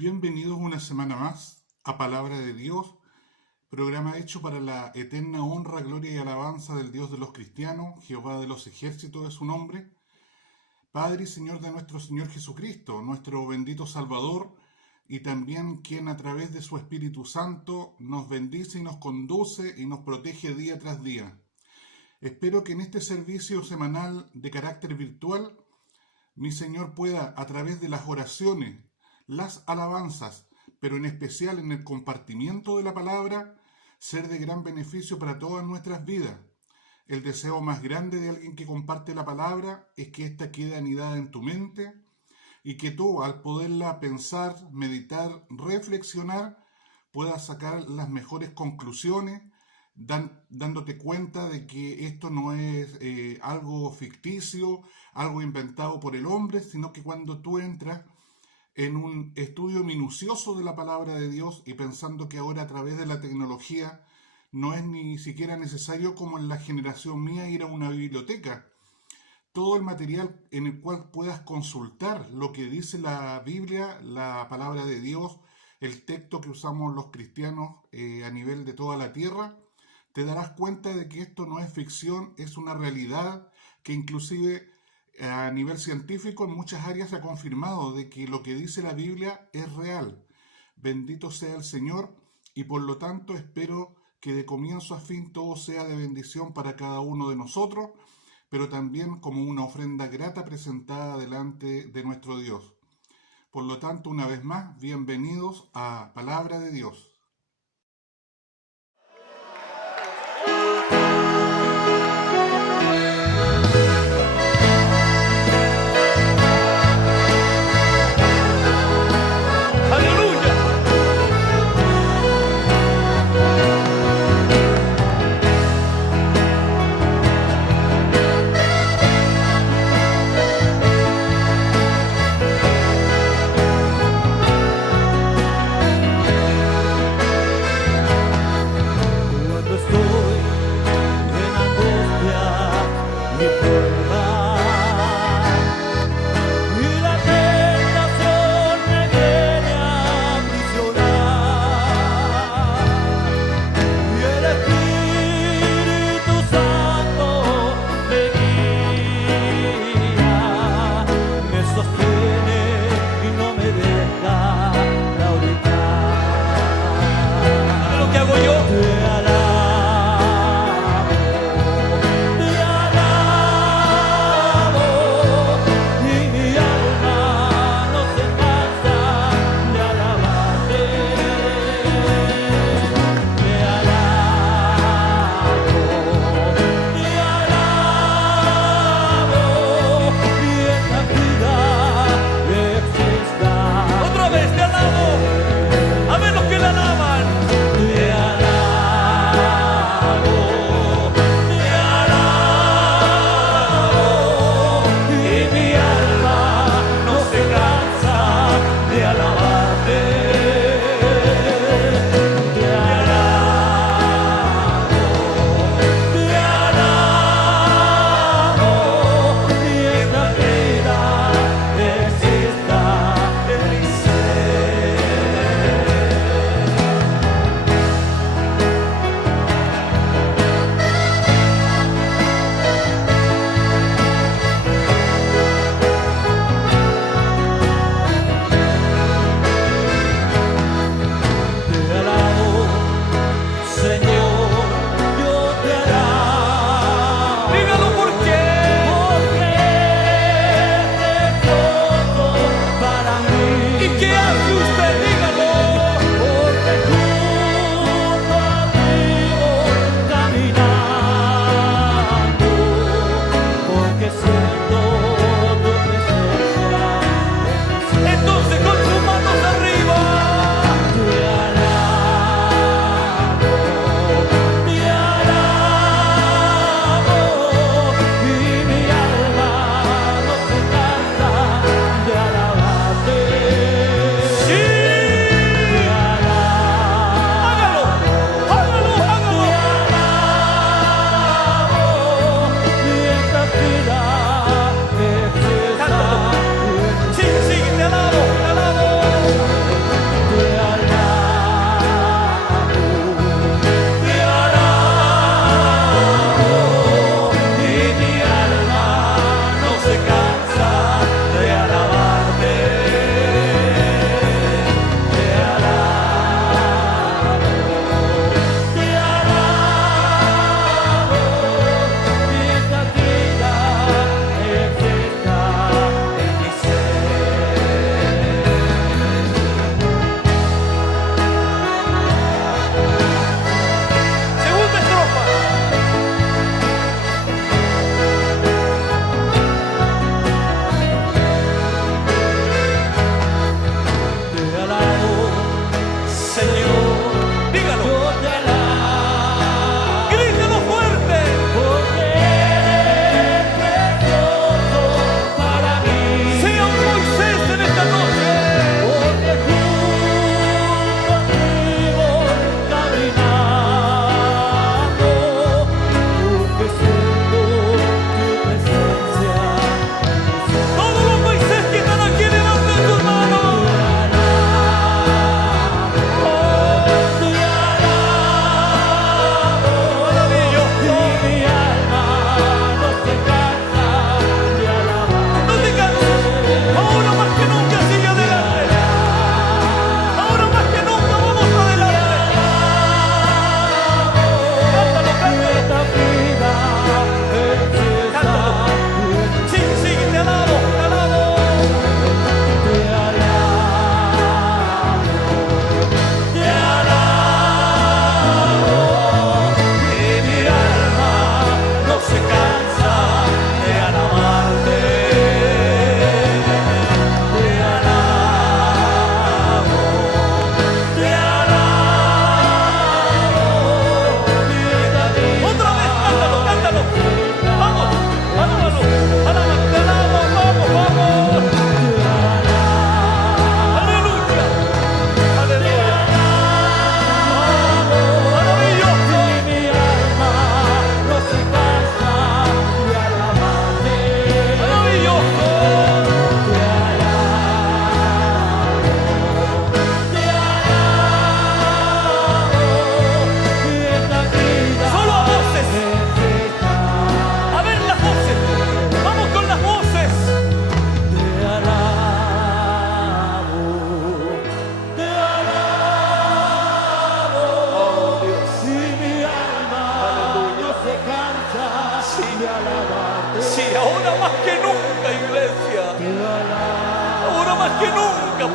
Bienvenidos una semana más a Palabra de Dios, programa hecho para la eterna honra, gloria y alabanza del Dios de los cristianos. Jehová de los ejércitos es su nombre. Padre y Señor de nuestro Señor Jesucristo, nuestro bendito Salvador, y también quien a través de su Espíritu Santo nos bendice y nos conduce y nos protege día tras día. Espero que en este servicio semanal de carácter virtual, mi Señor pueda, a través de las oraciones, las alabanzas, pero en especial en el compartimiento de la palabra, ser de gran beneficio para todas nuestras vidas. El deseo más grande de alguien que comparte la palabra es que ésta quede anidada en tu mente y que tú, al poderla pensar, meditar, reflexionar, puedas sacar las mejores conclusiones, dándote cuenta de que esto no es algo ficticio, algo inventado por el hombre, sino que cuando tú entras en un estudio minucioso de la palabra de Dios y pensando que ahora a través de la tecnología no es ni siquiera necesario, como en la generación mía, ir a una biblioteca. Todo el material en el cual puedas consultar lo que dice la Biblia, la palabra de Dios, el texto que usamos los cristianos a nivel de toda la tierra, te darás cuenta de que esto no es ficción, es una realidad que inclusive a nivel científico en muchas áreas se ha confirmado de que lo que dice la Biblia es real. Bendito sea el Señor, y por lo tanto espero que de comienzo a fin todo sea de bendición para cada uno de nosotros, pero también como una ofrenda grata presentada delante de nuestro Dios. Por lo tanto, una vez más, bienvenidos a Palabra de Dios.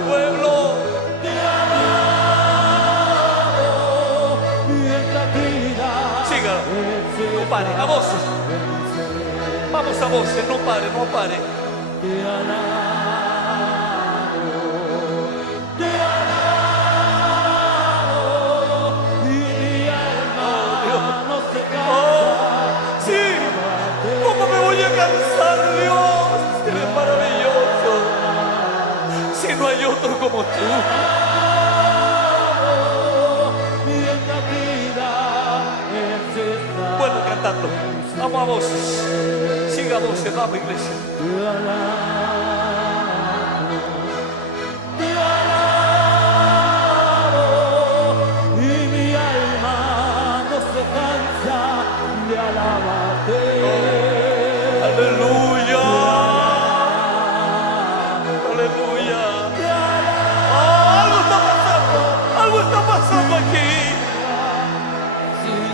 pueblo. Siga, no pare, a voces. Vamos a voces, no pare, no pare. Sí, ¿cómo me voy a cansar, Dios? Eres maravilloso. Si no hay otro como tú. Bueno, cantando. Vamos a voces. Siga a voces, vamos, iglesia. Aleluya, aleluya. Algo está pasando aquí.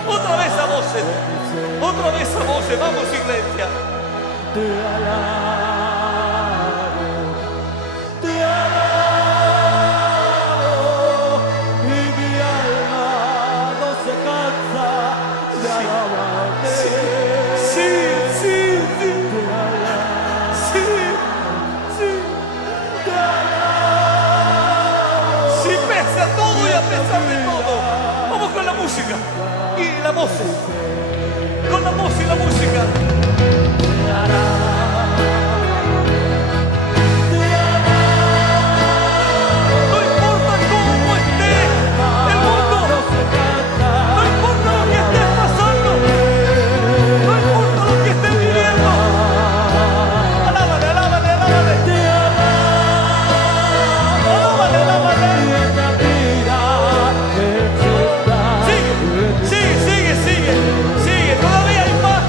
Otra vez a voces, vamos, iglesia. Te alabo, y mi alma no se cansa de alabarte. Sí. Sí, pesa todo y a pesar de todo. Vamos con la música y la voz. Con la voz y la música. No importa cómo esté el mundo. No importa lo que esté pasando. No importa lo que esté viviendo. Alábale. Sigue. Todavía hay más.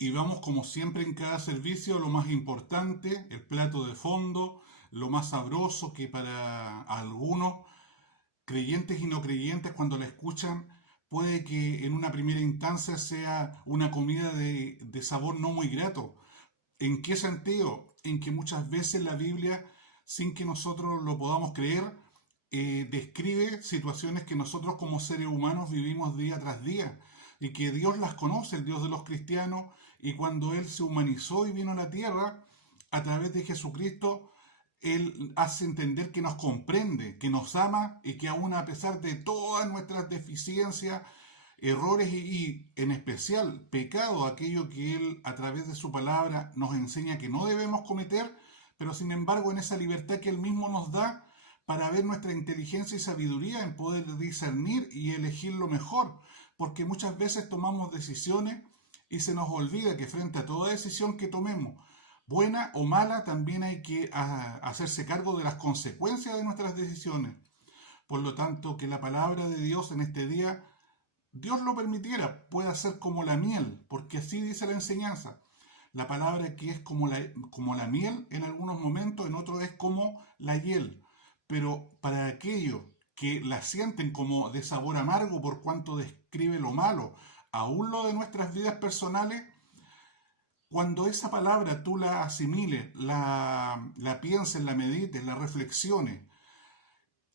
Y vamos como siempre en cada servicio, lo más importante, el plato de fondo, lo más sabroso que para algunos, creyentes y no creyentes, cuando la escuchan, puede que en una primera instancia sea una comida de sabor no muy grato. ¿En qué sentido? En que muchas veces la Biblia, sin que nosotros lo podamos creer, describe situaciones que nosotros como seres humanos vivimos día tras día y que Dios las conoce, el Dios de los cristianos, y cuando Él se humanizó y vino a la tierra, a través de Jesucristo, Él hace entender que nos comprende, que nos ama y que aún a pesar de todas nuestras deficiencias, errores y en especial pecado, aquello que Él a través de su palabra nos enseña que no debemos cometer, pero sin embargo en esa libertad que Él mismo nos da para ver nuestra inteligencia y sabiduría en poder discernir y elegir lo mejor, porque muchas veces tomamos decisiones y se nos olvida que frente a toda decisión que tomemos, buena o mala, también hay que hacerse cargo de las consecuencias de nuestras decisiones. Por lo tanto, que la palabra de Dios en este día, Dios lo permitiera, pueda ser como la miel, porque así dice la enseñanza. La palabra que es como la miel en algunos momentos, en otros es como la hiel. Pero para aquellos que la sienten como de sabor amargo por cuanto describe lo malo, aún lo de nuestras vidas personales, cuando esa palabra tú la asimiles, la pienses, la medites, la reflexiones,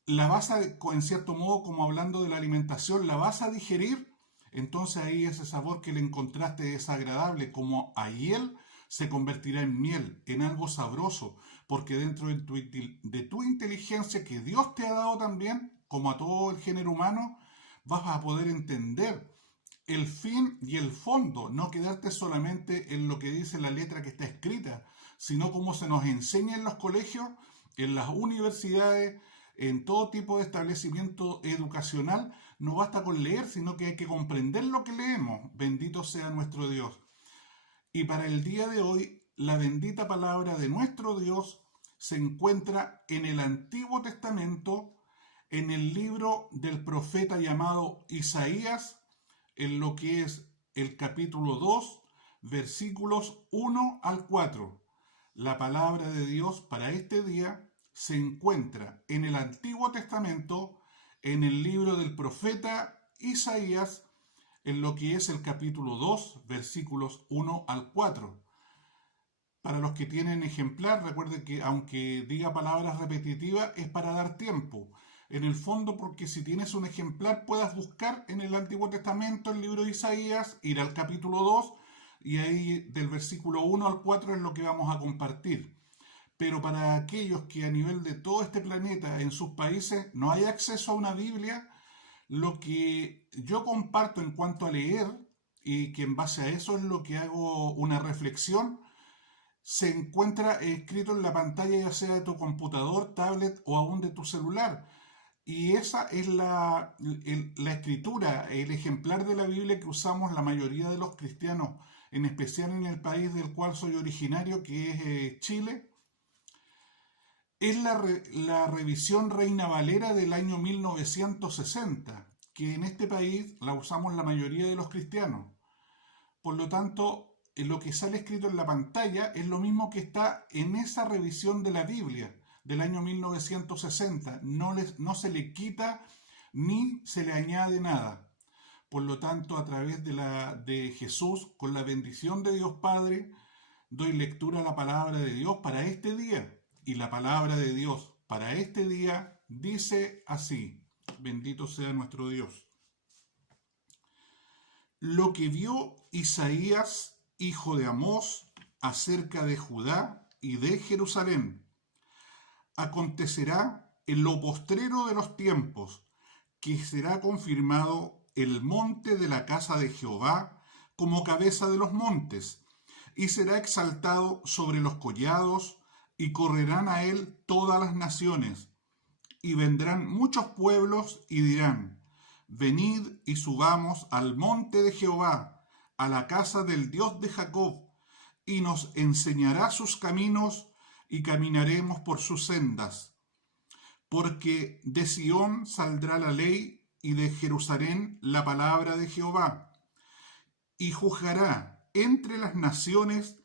la vas a, en cierto modo, como hablando de la alimentación, la vas a digerir, entonces ahí ese sabor que le encontraste desagradable como a hiel se convertirá en miel, en algo sabroso, porque dentro de tu inteligencia que Dios te ha dado también, como a todo el género humano, vas a poder entender el fin y el fondo, no quedarte solamente en lo que dice la letra que está escrita, sino como se nos enseña en los colegios, en las universidades, en todo tipo de establecimiento educacional. No basta con leer, sino que hay que comprender lo que leemos. Bendito sea nuestro Dios. Y para el día de hoy, la bendita palabra de nuestro Dios se encuentra en el Antiguo Testamento, en el libro del profeta llamado Isaías, en lo que es el capítulo 2, versículos 1 al 4. La palabra de Dios para este día se encuentra en el Antiguo Testamento, en el libro del profeta Isaías, en lo que es el capítulo 2, versículos 1 al 4. Para los que tienen ejemplar, recuerden que aunque diga palabras repetitivas, es para dar tiempo. En el fondo, porque si tienes un ejemplar, puedas buscar en el Antiguo Testamento el libro de Isaías, ir al capítulo 2, y ahí del versículo 1 al 4 es lo que vamos a compartir. Pero para aquellos que a nivel de todo este planeta, en sus países, no hay acceso a una Biblia, lo que yo comparto en cuanto a leer, y que en base a eso es lo que hago una reflexión, se encuentra escrito en la pantalla ya sea de tu computador, tablet o aún de tu celular. Y esa es la escritura, el ejemplar de la Biblia que usamos la mayoría de los cristianos, en especial en el país del cual soy originario, que es Chile. Es la revisión Reina Valera del año 1960, que en este país la usamos la mayoría de los cristianos. Por lo tanto, lo que sale escrito en la pantalla es lo mismo que está en esa revisión de la Biblia del año 1960. No se le quita ni se le añade nada. Por lo tanto, a través de Jesús, con la bendición de Dios Padre, doy lectura a la palabra de Dios para este día. Y la palabra de Dios para este día dice así: bendito sea nuestro Dios. Lo que vio Isaías, hijo de Amós, acerca de Judá y de Jerusalén, acontecerá en lo postrero de los tiempos, que será confirmado el monte de la casa de Jehová como cabeza de los montes, y será exaltado sobre los collados, y correrán a él todas las naciones, y vendrán muchos pueblos y dirán: venid y subamos al monte de Jehová, a la casa del Dios de Jacob, y nos enseñará sus caminos, y caminaremos por sus sendas. Porque de Sión saldrá la ley, y de Jerusalén la palabra de Jehová, y juzgará entre las naciones,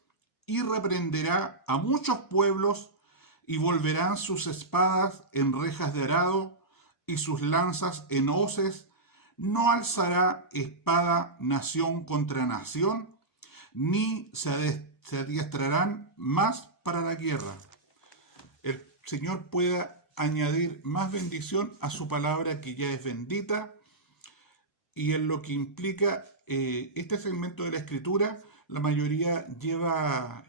y reprenderá a muchos pueblos, y volverán sus espadas en rejas de arado, y sus lanzas en hoces. No alzará espada nación contra nación, ni se adiestrarán más para la guerra. El Señor pueda añadir más bendición a su palabra que ya es bendita, y en lo que implica este segmento de la escritura, la mayoría lleva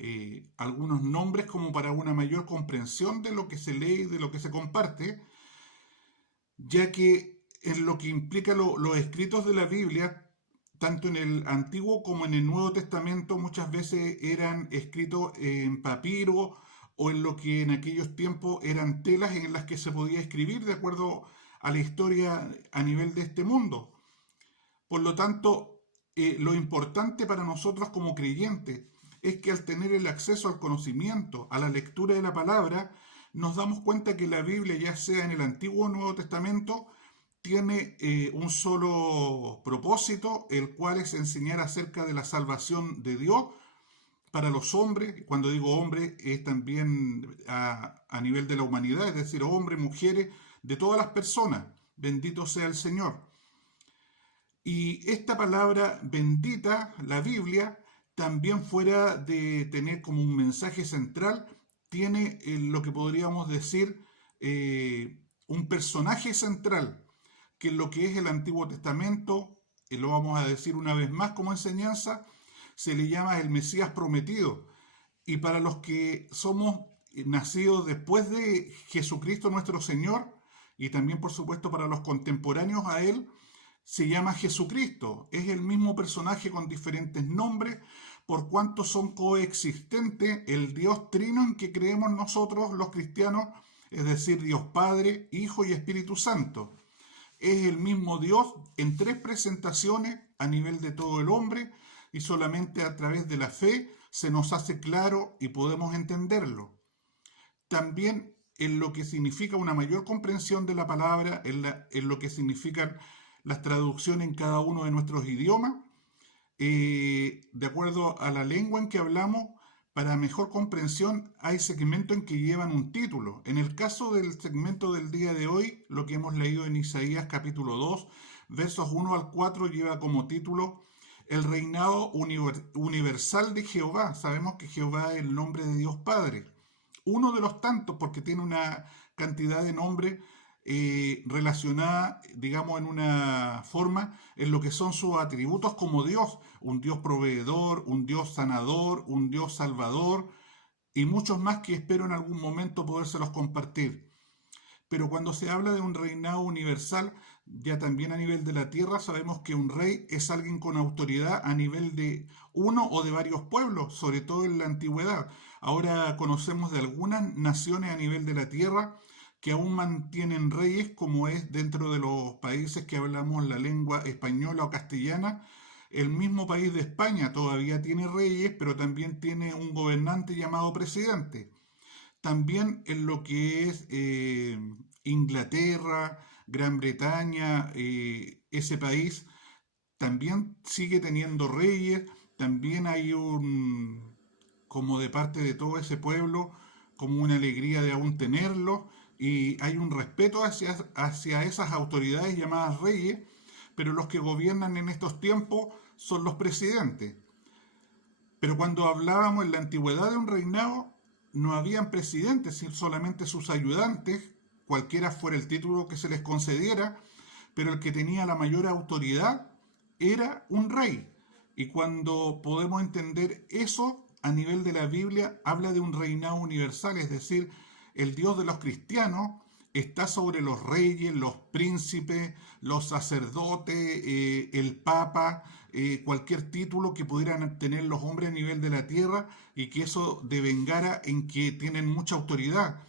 algunos nombres como para una mayor comprensión de lo que se lee y de lo que se comparte, ya que en lo que implica los escritos de la Biblia, tanto en el Antiguo como en el Nuevo Testamento, muchas veces eran escritos en papiro o en lo que en aquellos tiempos eran telas en las que se podía escribir de acuerdo a la historia a nivel de este mundo. Por lo tanto, lo importante para nosotros como creyentes es que al tener el acceso al conocimiento, a la lectura de la palabra, nos damos cuenta que la Biblia, ya sea en el Antiguo o Nuevo Testamento, tiene un solo propósito, el cual es enseñar acerca de la salvación de Dios para los hombres. Cuando digo hombres, es también a nivel de la humanidad, es decir, hombres, mujeres, de todas las personas. Bendito sea el Señor. Y esta palabra bendita, la Biblia, también fuera de tener como un mensaje central, tiene lo que podríamos decir un personaje central, que en lo que es el Antiguo Testamento, lo vamos a decir una vez más como enseñanza, se le llama el Mesías prometido. Y para los que somos nacidos después de Jesucristo nuestro Señor, y también por supuesto para los contemporáneos a Él, se llama Jesucristo. Es el mismo personaje con diferentes nombres, por cuanto son coexistentes el Dios trino en que creemos nosotros los cristianos, es decir, Dios Padre, Hijo y Espíritu Santo. Es el mismo Dios en tres presentaciones a nivel de todo el hombre, y solamente a través de la fe se nos hace claro y podemos entenderlo. También en lo que significa una mayor comprensión de la palabra, en lo que significan las traducciones en cada uno de nuestros idiomas, de acuerdo a la lengua en que hablamos. Para mejor comprensión hay segmentos en que llevan un título. En el caso del segmento del día de hoy, lo que hemos leído en Isaías capítulo 2, versos 1 al 4, lleva como título El reinado universal de Jehová. Sabemos que Jehová es el nombre de Dios Padre. Uno de los tantos, porque tiene una cantidad de nombres relacionada, digamos, en una forma en lo que son sus atributos como Dios, un Dios proveedor, un Dios sanador, un Dios salvador y muchos más que espero en algún momento podérselos compartir. Pero cuando se habla de un reinado universal, ya también a nivel de la tierra, sabemos que un rey es alguien con autoridad a nivel de uno o de varios pueblos, sobre todo en la antigüedad. Ahora conocemos de algunas naciones a nivel de la tierra que aún mantienen reyes, como es dentro de los países que hablamos la lengua española o castellana. El mismo país de España todavía tiene reyes, pero también tiene un gobernante llamado presidente. También en lo que es Inglaterra, Gran Bretaña, ese país también sigue teniendo reyes. También hay como de parte de todo ese pueblo, como una alegría de aún tenerlo, y hay un respeto hacia esas autoridades llamadas reyes, pero los que gobiernan en estos tiempos son los presidentes. Pero cuando hablábamos en la antigüedad de un reinado, no habían presidentes, sino solamente sus ayudantes, cualquiera fuera el título que se les concediera, pero el que tenía la mayor autoridad era un rey. Y cuando podemos entender eso, a nivel de la Biblia, habla de un reinado universal, es decir, el Dios de los cristianos está sobre los reyes, los príncipes, los sacerdotes, el papa, cualquier título que pudieran tener los hombres a nivel de la tierra, y que eso devengara en que tienen mucha autoridad.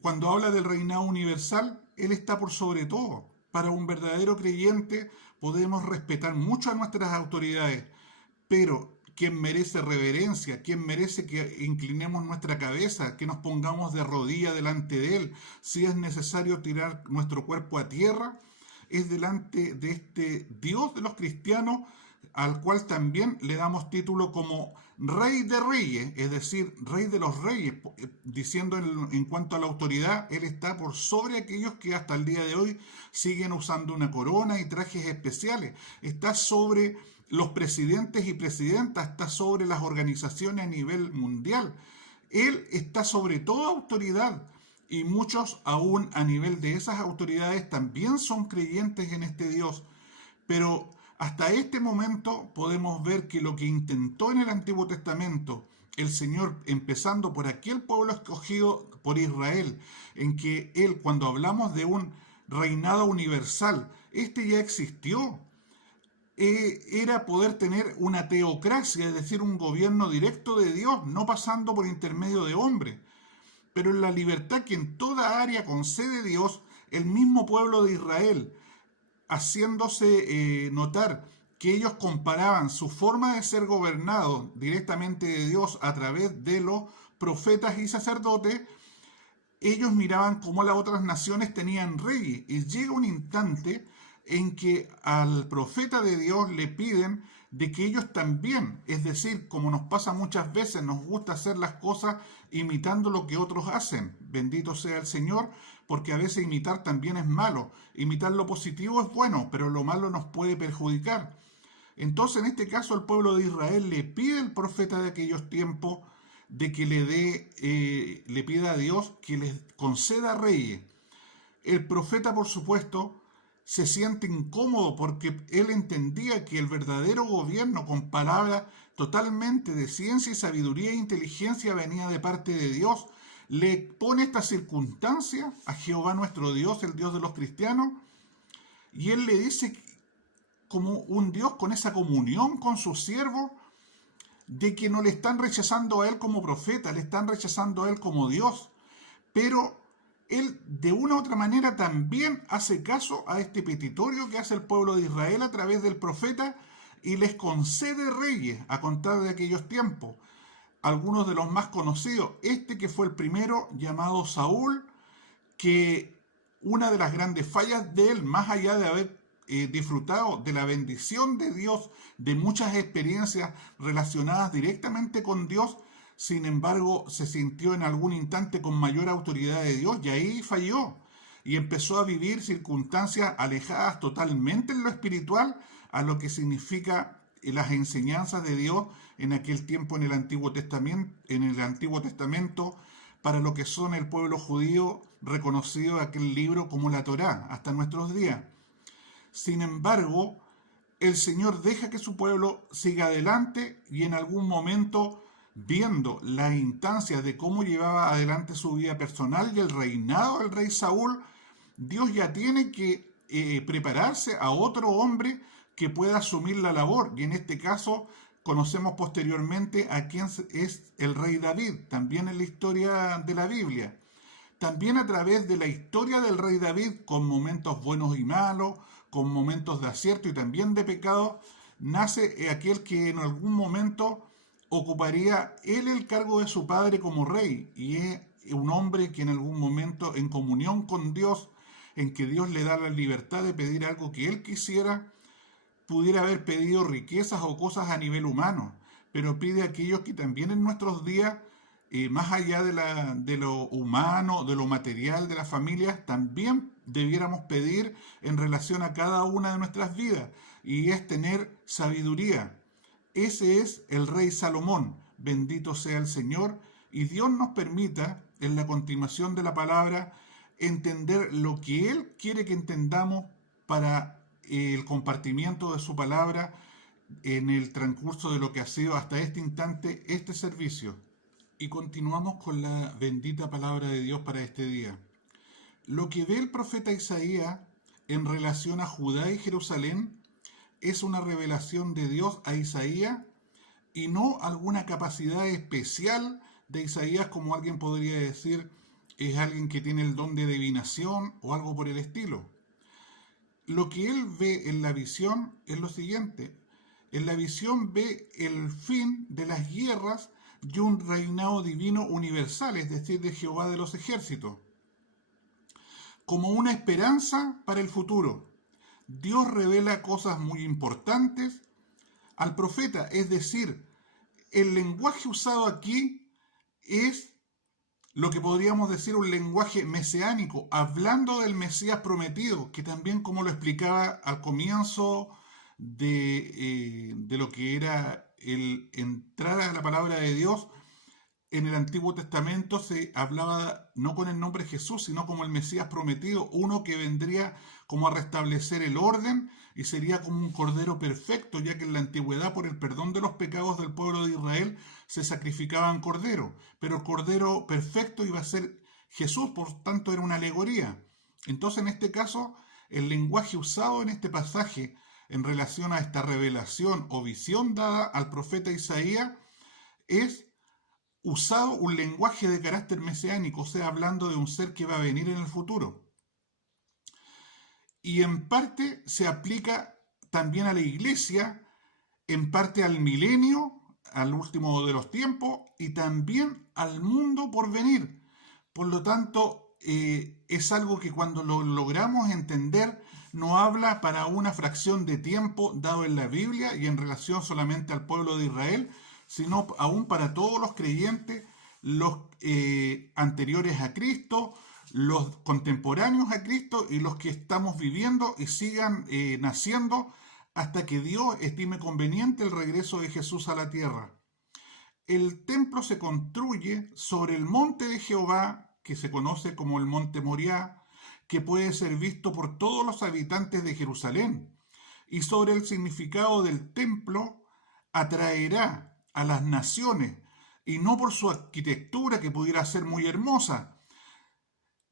Cuando habla del reinado universal, Él está por sobre todo. Para un verdadero creyente podemos respetar mucho a nuestras autoridades, pero quien merece reverencia, quien merece que inclinemos nuestra cabeza, que nos pongamos de rodilla delante de Él, si es necesario tirar nuestro cuerpo a tierra, es delante de este Dios de los cristianos, al cual también le damos título como Rey de Reyes, es decir, Rey de los Reyes, diciendo en cuanto a la autoridad, Él está por sobre aquellos que hasta el día de hoy siguen usando una corona y trajes especiales, está sobre los presidentes y presidentas, está sobre las organizaciones a nivel mundial. Él está sobre toda autoridad, y muchos aún a nivel de esas autoridades también son creyentes en este Dios. Pero hasta este momento podemos ver que lo que intentó en el Antiguo Testamento el Señor, empezando por aquel pueblo escogido por Israel, en que Él, cuando hablamos de un reinado universal, este ya existió. Era poder tener una teocracia, es decir, un gobierno directo de Dios, no pasando por intermedio de hombres. Pero en la libertad que en toda área concede Dios, el mismo pueblo de Israel, haciéndose notar que ellos comparaban su forma de ser gobernados directamente de Dios a través de los profetas y sacerdotes, ellos miraban cómo las otras naciones tenían reyes. Y llega un instante en que al profeta de Dios le piden de que ellos también, es decir, como nos pasa muchas veces, nos gusta hacer las cosas imitando lo que otros hacen. Bendito sea el Señor, porque a veces imitar también es malo. Imitar lo positivo es bueno, pero lo malo nos puede perjudicar. Entonces, en este caso, el pueblo de Israel le pide al profeta de aquellos tiempos de que le pida a Dios que les conceda reyes. El profeta, por supuesto, se siente incómodo porque él entendía que el verdadero gobierno, con palabras totalmente de ciencia y sabiduría e inteligencia, venía de parte de Dios. Le pone esta circunstancia a Jehová nuestro Dios, el Dios de los cristianos, y él le dice, como un Dios con esa comunión con sus siervos, de que no le están rechazando a él como profeta, le están rechazando a él como Dios, pero él de una u otra manera también hace caso a este petitorio que hace el pueblo de Israel a través del profeta y les concede reyes a contar de aquellos tiempos. Algunos de los más conocidos, este que fue el primero, llamado Saúl, que una de las grandes fallas de él, más allá de haber disfrutado de la bendición de Dios, de muchas experiencias relacionadas directamente con Dios, sin embargo, se sintió en algún instante con mayor autoridad de Dios y ahí falló. Y empezó a vivir circunstancias alejadas totalmente en lo espiritual a lo que significa las enseñanzas de Dios en aquel tiempo en el Antiguo Testamento, para lo que son el pueblo judío reconocido aquel libro como la Torá hasta nuestros días. Sin embargo, el Señor deja que su pueblo siga adelante y en algún momento, viendo las instancias de cómo llevaba adelante su vida personal y el reinado del rey Saúl, Dios ya tiene que prepararse a otro hombre que pueda asumir la labor. Y en este caso conocemos posteriormente a quién es el rey David, también en la historia de la Biblia. También a través de la historia del rey David, con momentos buenos y malos, con momentos de acierto y también de pecado, nace aquel que en algún momento ocuparía él el cargo de su padre como rey, y es un hombre que en algún momento, en comunión con Dios, en que Dios le da la libertad de pedir algo que él quisiera, pudiera haber pedido riquezas o cosas a nivel humano, pero pide aquellos que también en nuestros días, más allá de lo humano, de lo material, de las familias, también debiéramos pedir en relación a cada una de nuestras vidas, y es tener sabiduría. Ese es el rey Salomón, bendito sea el Señor, y Dios nos permita, en la continuación de la palabra, entender lo que Él quiere que entendamos para el compartimiento de su palabra en el transcurso de lo que ha sido hasta este instante este servicio. Y continuamos con la bendita palabra de Dios para este día. Lo que ve el profeta Isaías en relación a Judá y Jerusalén es una revelación de Dios a Isaías y no alguna capacidad especial de Isaías, como alguien podría decir es alguien que tiene el don de adivinación o algo por el estilo. Lo que él ve en la visión es lo siguiente. En la visión ve el fin de las guerras y un reinado divino universal, es decir, de Jehová de los ejércitos, como una esperanza para el futuro. Dios revela cosas muy importantes al profeta, es decir, el lenguaje usado aquí es lo que podríamos decir un lenguaje mesiánico, hablando del Mesías prometido, que también, como lo explicaba al comienzo de lo que era el entrar a la palabra de Dios, en el Antiguo Testamento se hablaba no con el nombre Jesús, sino como el Mesías prometido, uno que vendría como a restablecer el orden y sería como un cordero perfecto, ya que en la antigüedad, por el perdón de los pecados del pueblo de Israel, se sacrificaban corderos, pero el cordero perfecto iba a ser Jesús, por tanto era una alegoría. Entonces, en este caso, el lenguaje usado en este pasaje en relación a esta revelación o visión dada al profeta Isaías es usado un lenguaje de carácter mesiánico, o sea, hablando de un ser que va a venir en el futuro. Y en parte se aplica también a la iglesia, en parte al milenio, al último de los tiempos, y también al mundo por venir. Por lo tanto, es algo que cuando lo logramos entender, no habla para una fracción de tiempo dado en la Biblia y en relación solamente al pueblo de Israel, sino aún para todos los creyentes, los anteriores a Cristo, los contemporáneos a Cristo y los que estamos viviendo y sigan naciendo hasta que Dios estime conveniente el regreso de Jesús a la tierra. El templo se construye sobre el monte de Jehová, que se conoce como el monte Moriah, que puede ser visto por todos los habitantes de Jerusalén. Y sobre el significado del templo atraerá a las naciones, y no por su arquitectura que pudiera ser muy hermosa,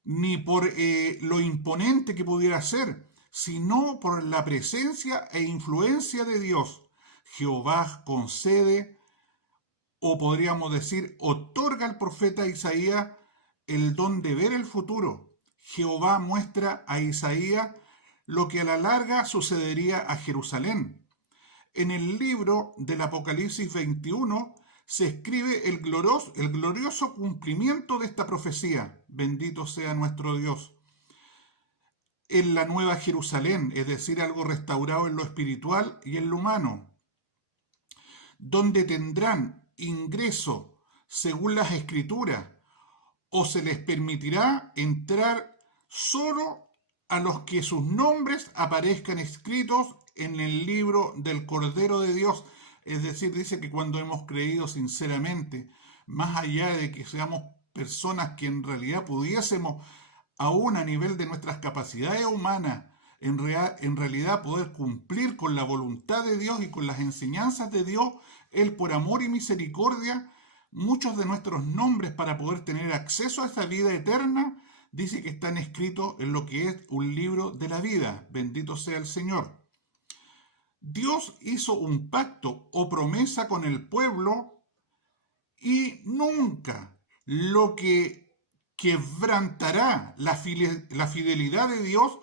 ni por lo imponente que pudiera ser, sino por la presencia e influencia de Dios. Jehová concede, o podríamos decir, otorga al profeta Isaías el don de ver el futuro. Jehová muestra a Isaías lo que a la larga sucedería a Jerusalén. En el libro del Apocalipsis 21 se escribe el glorioso cumplimiento de esta profecía. Bendito sea nuestro Dios. En la nueva Jerusalén, es decir, algo restaurado en lo espiritual y en lo humano, donde tendrán ingreso según las Escrituras, o se les permitirá entrar solo a los que sus nombres aparezcan escritos en el libro del Cordero de Dios. Es decir, dice que cuando hemos creído sinceramente, más allá de que seamos personas que en realidad pudiésemos, aún a nivel de nuestras capacidades humanas, en realidad poder cumplir con la voluntad de Dios y con las enseñanzas de Dios, Él por amor y misericordia, muchos de nuestros nombres para poder tener acceso a esa vida eterna, dice que están escritos en lo que es un libro de la vida. Bendito sea el Señor. Dios hizo un pacto o promesa con el pueblo y nunca lo que quebrantará la fidelidad de Dios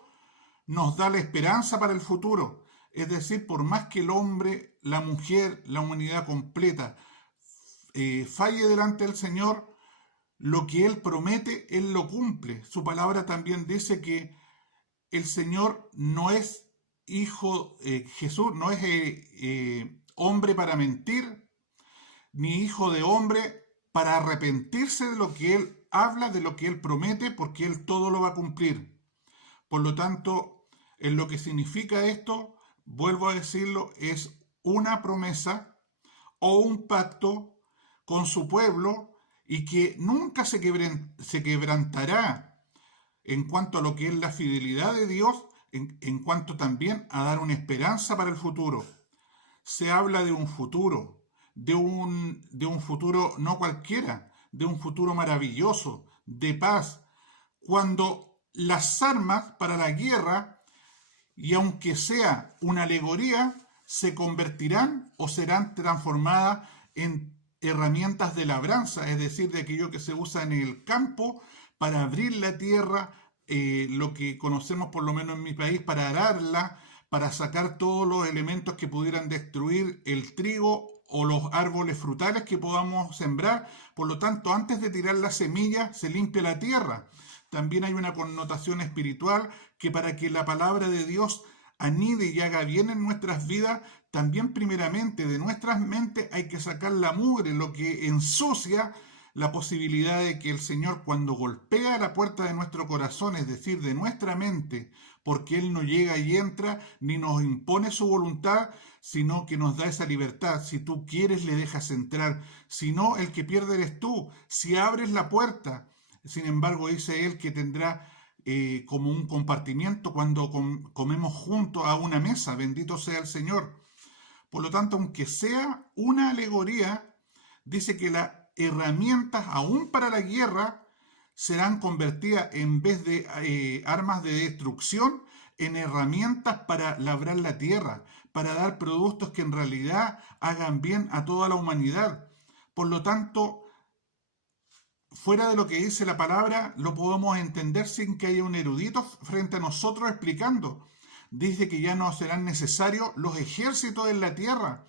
nos da la esperanza para el futuro. Es decir, por más que el hombre, la mujer, la humanidad completa falle delante del Señor, lo que Él promete, Él lo cumple. Su palabra también dice que el Señor no es hijo, Jesús no es hombre para mentir, ni hijo de hombre para arrepentirse de lo que Él habla, de lo que Él promete, porque Él todo lo va a cumplir. Por lo tanto, en lo que significa esto, vuelvo a decirlo, es una promesa o un pacto con su pueblo y que nunca se quebrantará en cuanto a lo que es la fidelidad de Dios, en cuanto también a dar una esperanza para el futuro. Se habla de un futuro, de un futuro no cualquiera, de un futuro maravilloso, de paz, cuando las armas para la guerra, y aunque sea una alegoría, se convertirán o serán transformadas en herramientas de labranza, es decir, de aquello que se usa en el campo para abrir la tierra, lo que conocemos por lo menos en mi país, para ararla, para sacar todos los elementos que pudieran destruir el trigo o los árboles frutales que podamos sembrar. Por lo tanto, antes de tirar la semilla, se limpia la tierra. También hay una connotación espiritual que para que la palabra de Dios anide y haga bien en nuestras vidas, también primeramente de nuestras mentes hay que sacar la mugre, lo que ensucia la posibilidad de que el Señor, cuando golpea la puerta de nuestro corazón, es decir, de nuestra mente, porque Él no llega y entra, ni nos impone su voluntad, sino que nos da esa libertad. Si tú quieres, le dejas entrar. Si no, el que pierde eres tú. Si abres la puerta, sin embargo, dice Él que tendrá como un compartimiento cuando comemos juntos a una mesa. Bendito sea el Señor. Por lo tanto, aunque sea una alegoría, dice que las herramientas, aún para la guerra, serán convertidas en vez de armas de destrucción, en herramientas para labrar la tierra, para dar productos que en realidad hagan bien a toda la humanidad. Por lo tanto, fuera de lo que dice la palabra, lo podemos entender sin que haya un erudito frente a nosotros explicando. Dice que ya no serán necesarios los ejércitos en la tierra,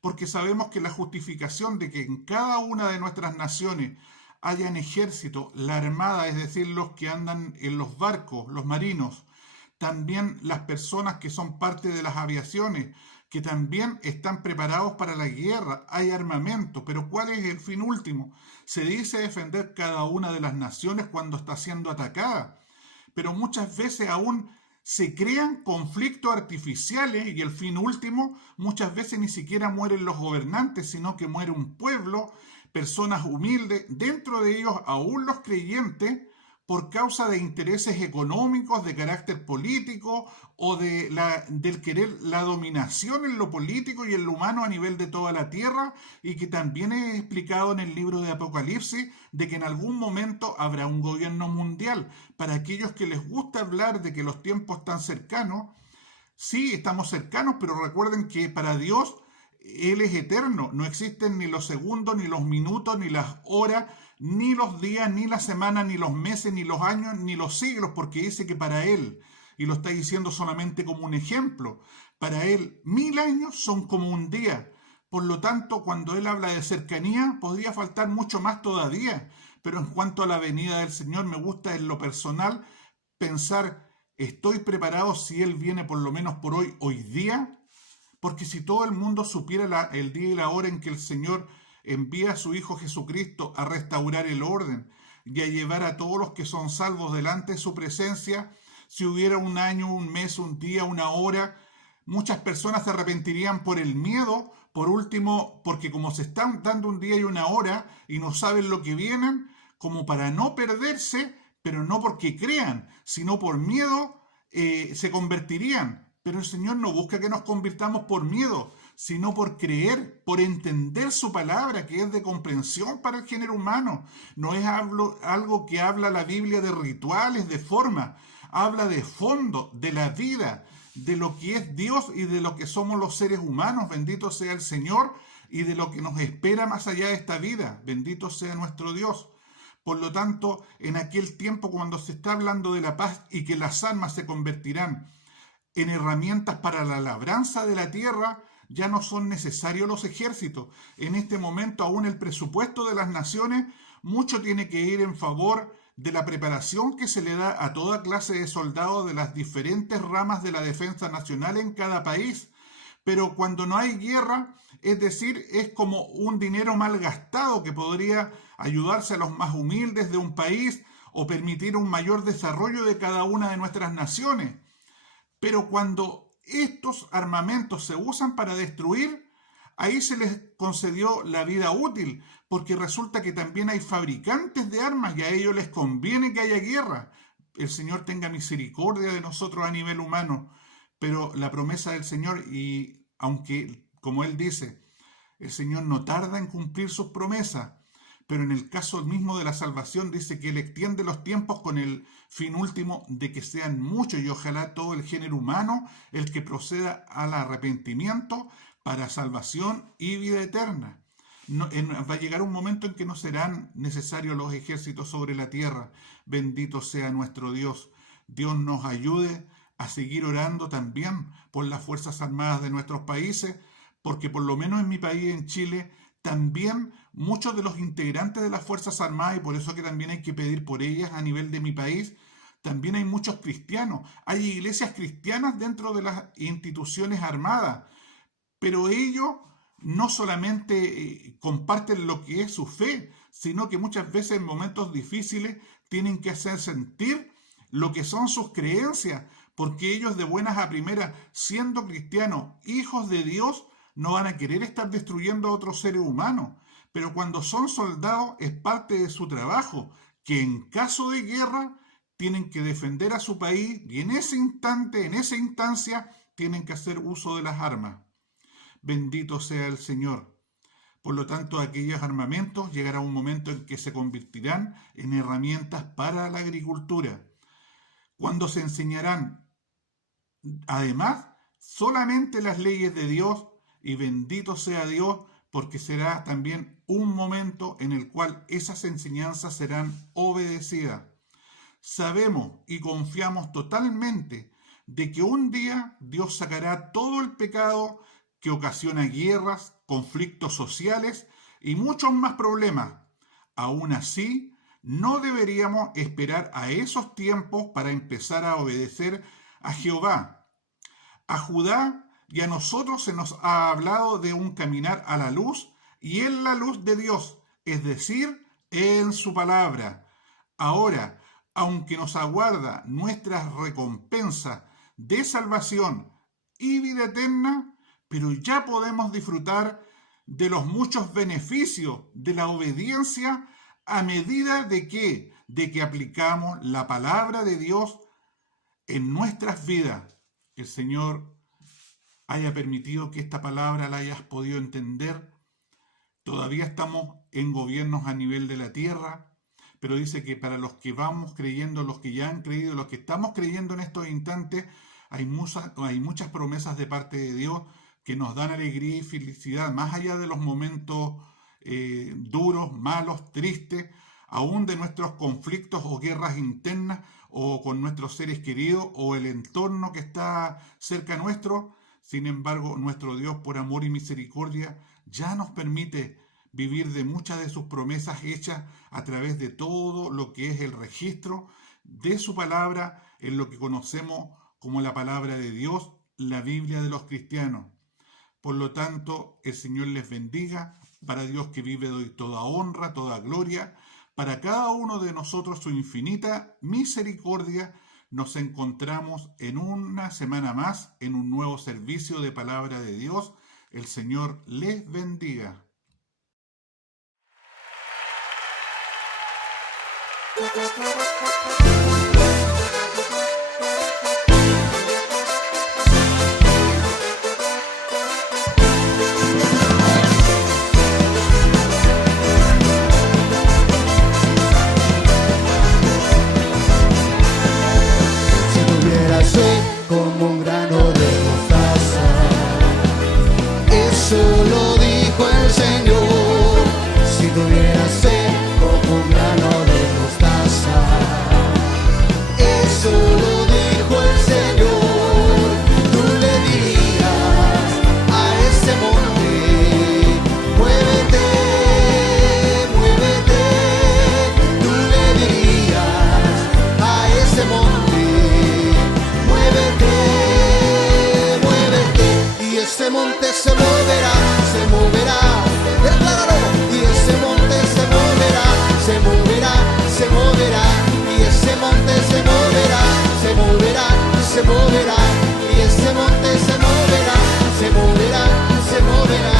porque sabemos que la justificación de que en cada una de nuestras naciones hayan ejército, la armada, es decir, los que andan en los barcos, los marinos, también las personas que son parte de las aviaciones, que también están preparados para la guerra, hay armamento, pero ¿cuál es el fin último? Se dice defender cada una de las naciones cuando está siendo atacada, pero muchas veces aún se crean conflictos artificiales y el fin último muchas veces ni siquiera mueren los gobernantes, sino que muere un pueblo, personas humildes, dentro de ellos aún los creyentes, por causa de intereses económicos, de carácter político o del querer la dominación en lo político y en lo humano a nivel de toda la tierra, y que también es explicado en el libro de Apocalipsis, de que en algún momento habrá un gobierno mundial. Para aquellos que les gusta hablar de que los tiempos están cercanos, sí, estamos cercanos, pero recuerden que para Dios Él es eterno, no existen ni los segundos, ni los minutos, ni las horas, ni los días, ni la semana, ni los meses, ni los años, ni los siglos, porque dice que para Él, y lo está diciendo solamente como un ejemplo, para Él 1000 años son como un día. Por lo tanto, cuando Él habla de cercanía, podría faltar mucho más todavía. Pero en cuanto a la venida del Señor, me gusta en lo personal pensar, ¿estoy preparado si Él viene por lo menos por hoy día? Porque si todo el mundo supiera el día y la hora en que el Señor envía a su Hijo Jesucristo a restaurar el orden y a llevar a todos los que son salvos delante de su presencia, si hubiera un año, un mes, un día, una hora, muchas personas se arrepentirían por el miedo, por último, porque como se están dando un día y una hora y no saben lo que vienen, como para no perderse, pero no porque crean, sino por miedo, se convertirían. Pero el Señor no busca que nos convirtamos por miedo, sino por creer, por entender su palabra, que es de comprensión para el género humano. No es algo que habla la Biblia de rituales, de forma. Habla de fondo, de la vida, de lo que es Dios y de lo que somos los seres humanos. Bendito sea el Señor, y de lo que nos espera más allá de esta vida. Bendito sea nuestro Dios. Por lo tanto, en aquel tiempo cuando se está hablando de la paz y que las almas se convertirán en herramientas para la labranza de la tierra, ya no son necesarios los ejércitos. En este momento aún el presupuesto de las naciones, mucho tiene que ir en favor de la preparación que se le da a toda clase de soldados de las diferentes ramas de la defensa nacional en cada país. Pero cuando no hay guerra, es decir, es como un dinero mal gastado que podría ayudarse a los más humildes de un país o permitir un mayor desarrollo de cada una de nuestras naciones. Pero cuando estos armamentos se usan para destruir, ahí se les concedió la vida útil, porque resulta que también hay fabricantes de armas y a ellos les conviene que haya guerra. El Señor tenga misericordia de nosotros a nivel humano, pero la promesa del Señor, y aunque, como Él dice, el Señor no tarda en cumplir sus promesas, pero en el caso mismo de la salvación dice que Él extiende los tiempos con el fin último de que sean muchos, y ojalá todo el género humano el que proceda al arrepentimiento para salvación y vida eterna. Va a llegar un momento en que no serán necesarios los ejércitos sobre la tierra. Bendito sea nuestro Dios. Dios nos ayude a seguir orando también por las Fuerzas Armadas de nuestros países, porque por lo menos en mi país, en Chile, también muchos de los integrantes de las Fuerzas Armadas, y por eso que también hay que pedir por ellas a nivel de mi país, también hay muchos cristianos. Hay iglesias cristianas dentro de las instituciones armadas, pero ellos no solamente comparten lo que es su fe, sino que muchas veces en momentos difíciles tienen que hacer sentir lo que son sus creencias, porque ellos de buenas a primeras, siendo cristianos, hijos de Dios, no van a querer estar destruyendo a otros seres humanos. Pero cuando son soldados es parte de su trabajo, que en caso de guerra tienen que defender a su país y en ese instante, en esa instancia, tienen que hacer uso de las armas. Bendito sea el Señor. Por lo tanto, aquellos armamentos llegará un momento en que se convertirán en herramientas para la agricultura, cuando se enseñarán, además, solamente las leyes de Dios, y bendito sea Dios, porque será también un momento en el cual esas enseñanzas serán obedecidas. Sabemos y confiamos totalmente de que un día Dios sacará todo el pecado que ocasiona guerras, conflictos sociales y muchos más problemas. Aún así, no deberíamos esperar a esos tiempos para empezar a obedecer a Jehová. A Judá y a nosotros se nos ha hablado de un caminar a la luz y en la luz de Dios, es decir, en su palabra. Ahora, aunque nos aguarda nuestra recompensa de salvación y vida eterna, pero ya podemos disfrutar de los muchos beneficios de la obediencia a medida de que aplicamos la palabra de Dios en nuestras vidas. Que el Señor haya permitido que esta palabra la hayas podido entender. Todavía estamos en gobiernos a nivel de la tierra, pero dice que para los que vamos creyendo, los que ya han creído, los que estamos creyendo en estos instantes, hay muchas promesas de parte de Dios que nos dan alegría y felicidad, más allá de los momentos duros, malos, tristes, aún de nuestros conflictos o guerras internas, o con nuestros seres queridos, o el entorno que está cerca nuestro. Sin embargo, nuestro Dios, por amor y misericordia, ya nos permite vivir de muchas de sus promesas hechas a través de todo lo que es el registro de su palabra, en lo que conocemos como la palabra de Dios, la Biblia de los cristianos. Por lo tanto, el Señor les bendiga. Para Dios que vive doy toda honra, toda gloria. Para cada uno de nosotros su infinita misericordia. Nos encontramos en una semana más en un nuevo servicio de palabra de Dios. El Señor les bendiga. Como un grano de mostaza, eso lo dijo el Señor. Si tuvieras fe como un grano de mostaza, eso lo dijo el Señor. Tú le dirías a ese monte, muévete, muévete. Tú le dirías a ese monte, muévete, muévete, y ese monte se moverá, se moverá, decláralo, y ese monte se moverá, se moverá, se moverá, y ese monte se moverá, se moverá, se moverá, y ese monte se moverá, se moverá, se moverá.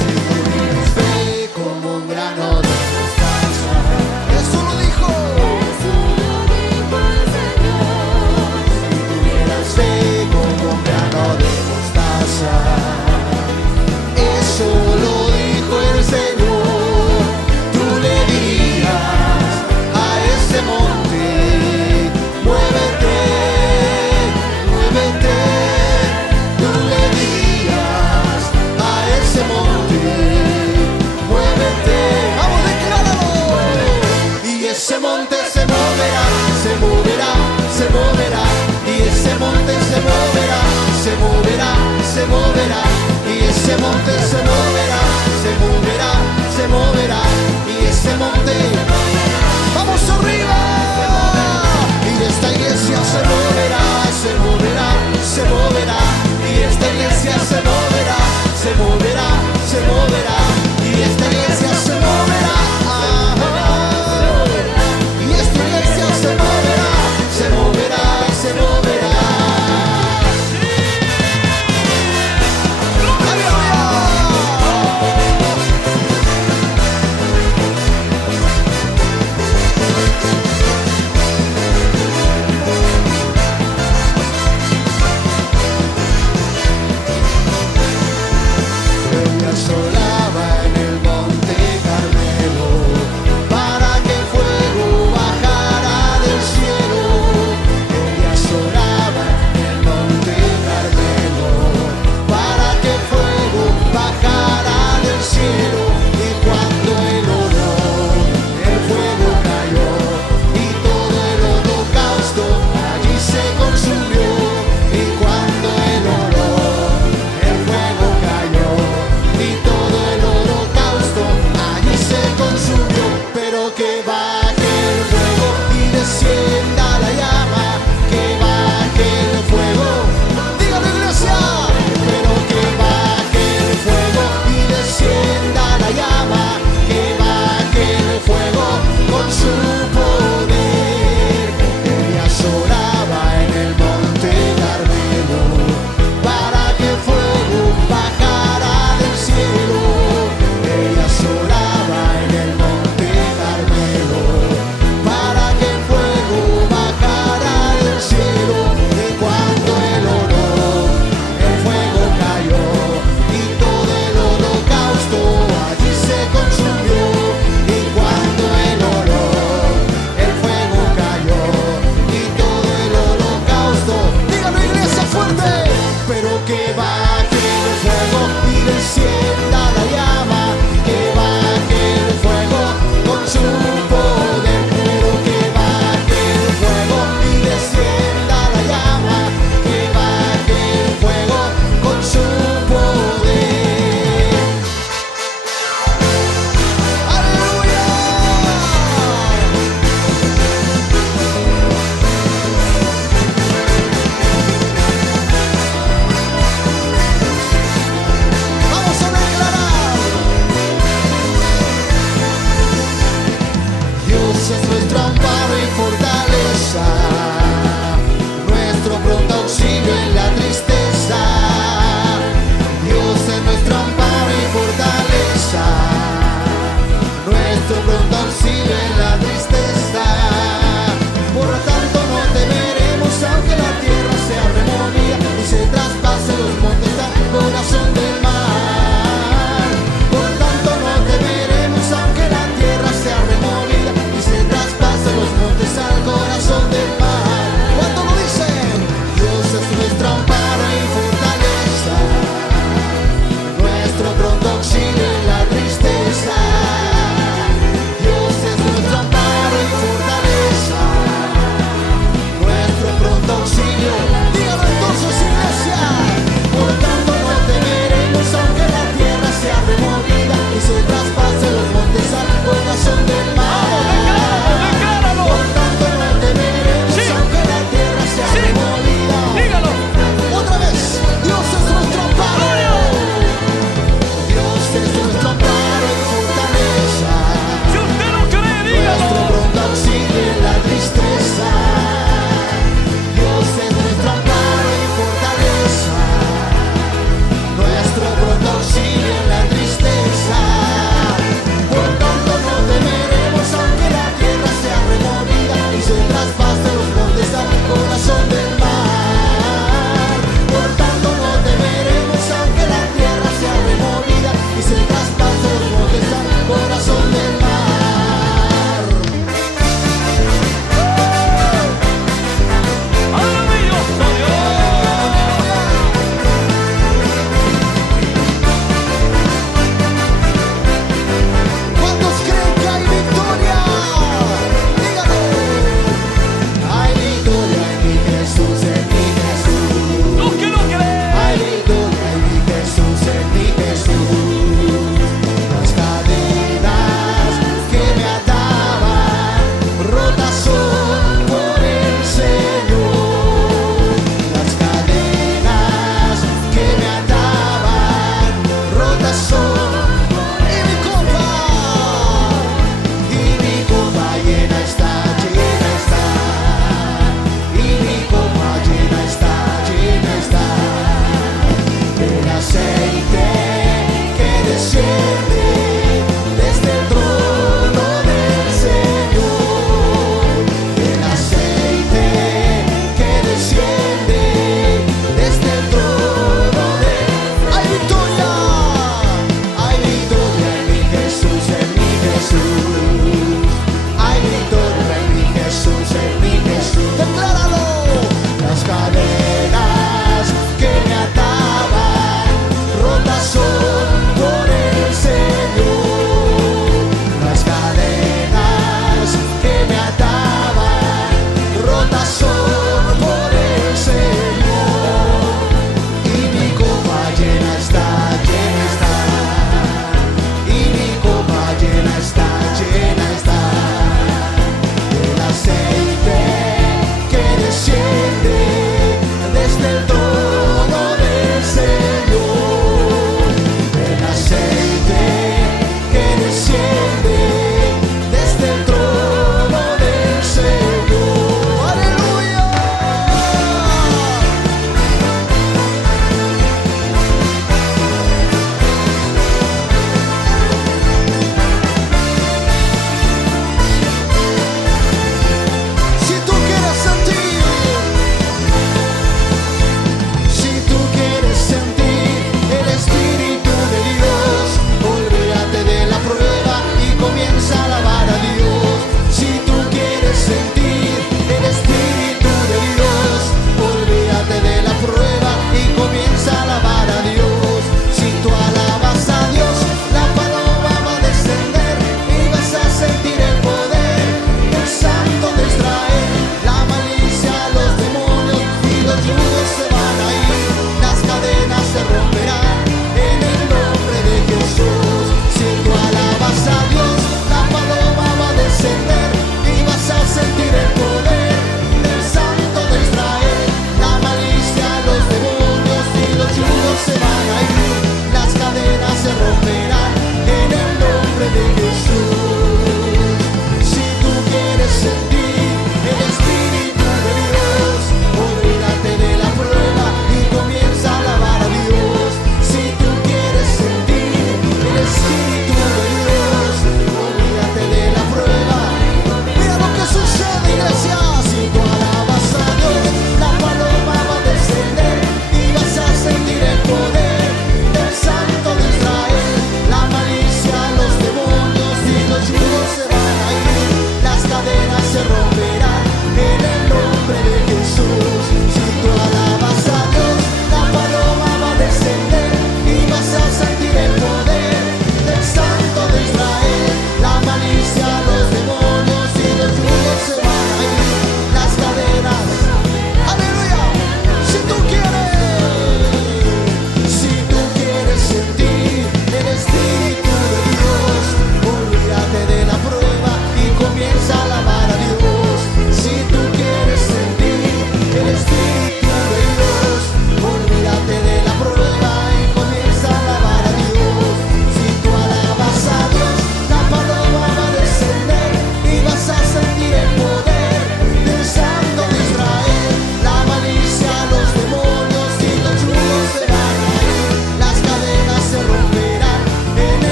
Si tuvieras fe como un grano de mostaza, eso lo dijo el Señor. Sé como un grano de mostaza, eso lo dijo el Señor. Tú le dirías a ese monte,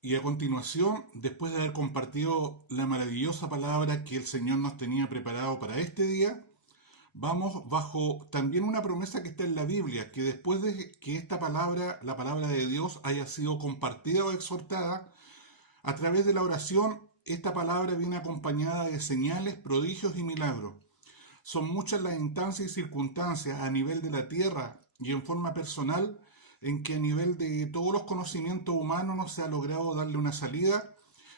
Y a continuación, después de haber compartido la maravillosa palabra que el Señor nos tenía preparado para este día, vamos bajo también una promesa que está en la Biblia, que después de que esta palabra, la palabra de Dios, haya sido compartida o exhortada, a través de la oración, esta palabra viene acompañada de señales, prodigios y milagros. Son muchas las instancias y circunstancias a nivel de la tierra y en forma personal en que a nivel de todos los conocimientos humanos no se ha logrado darle una salida,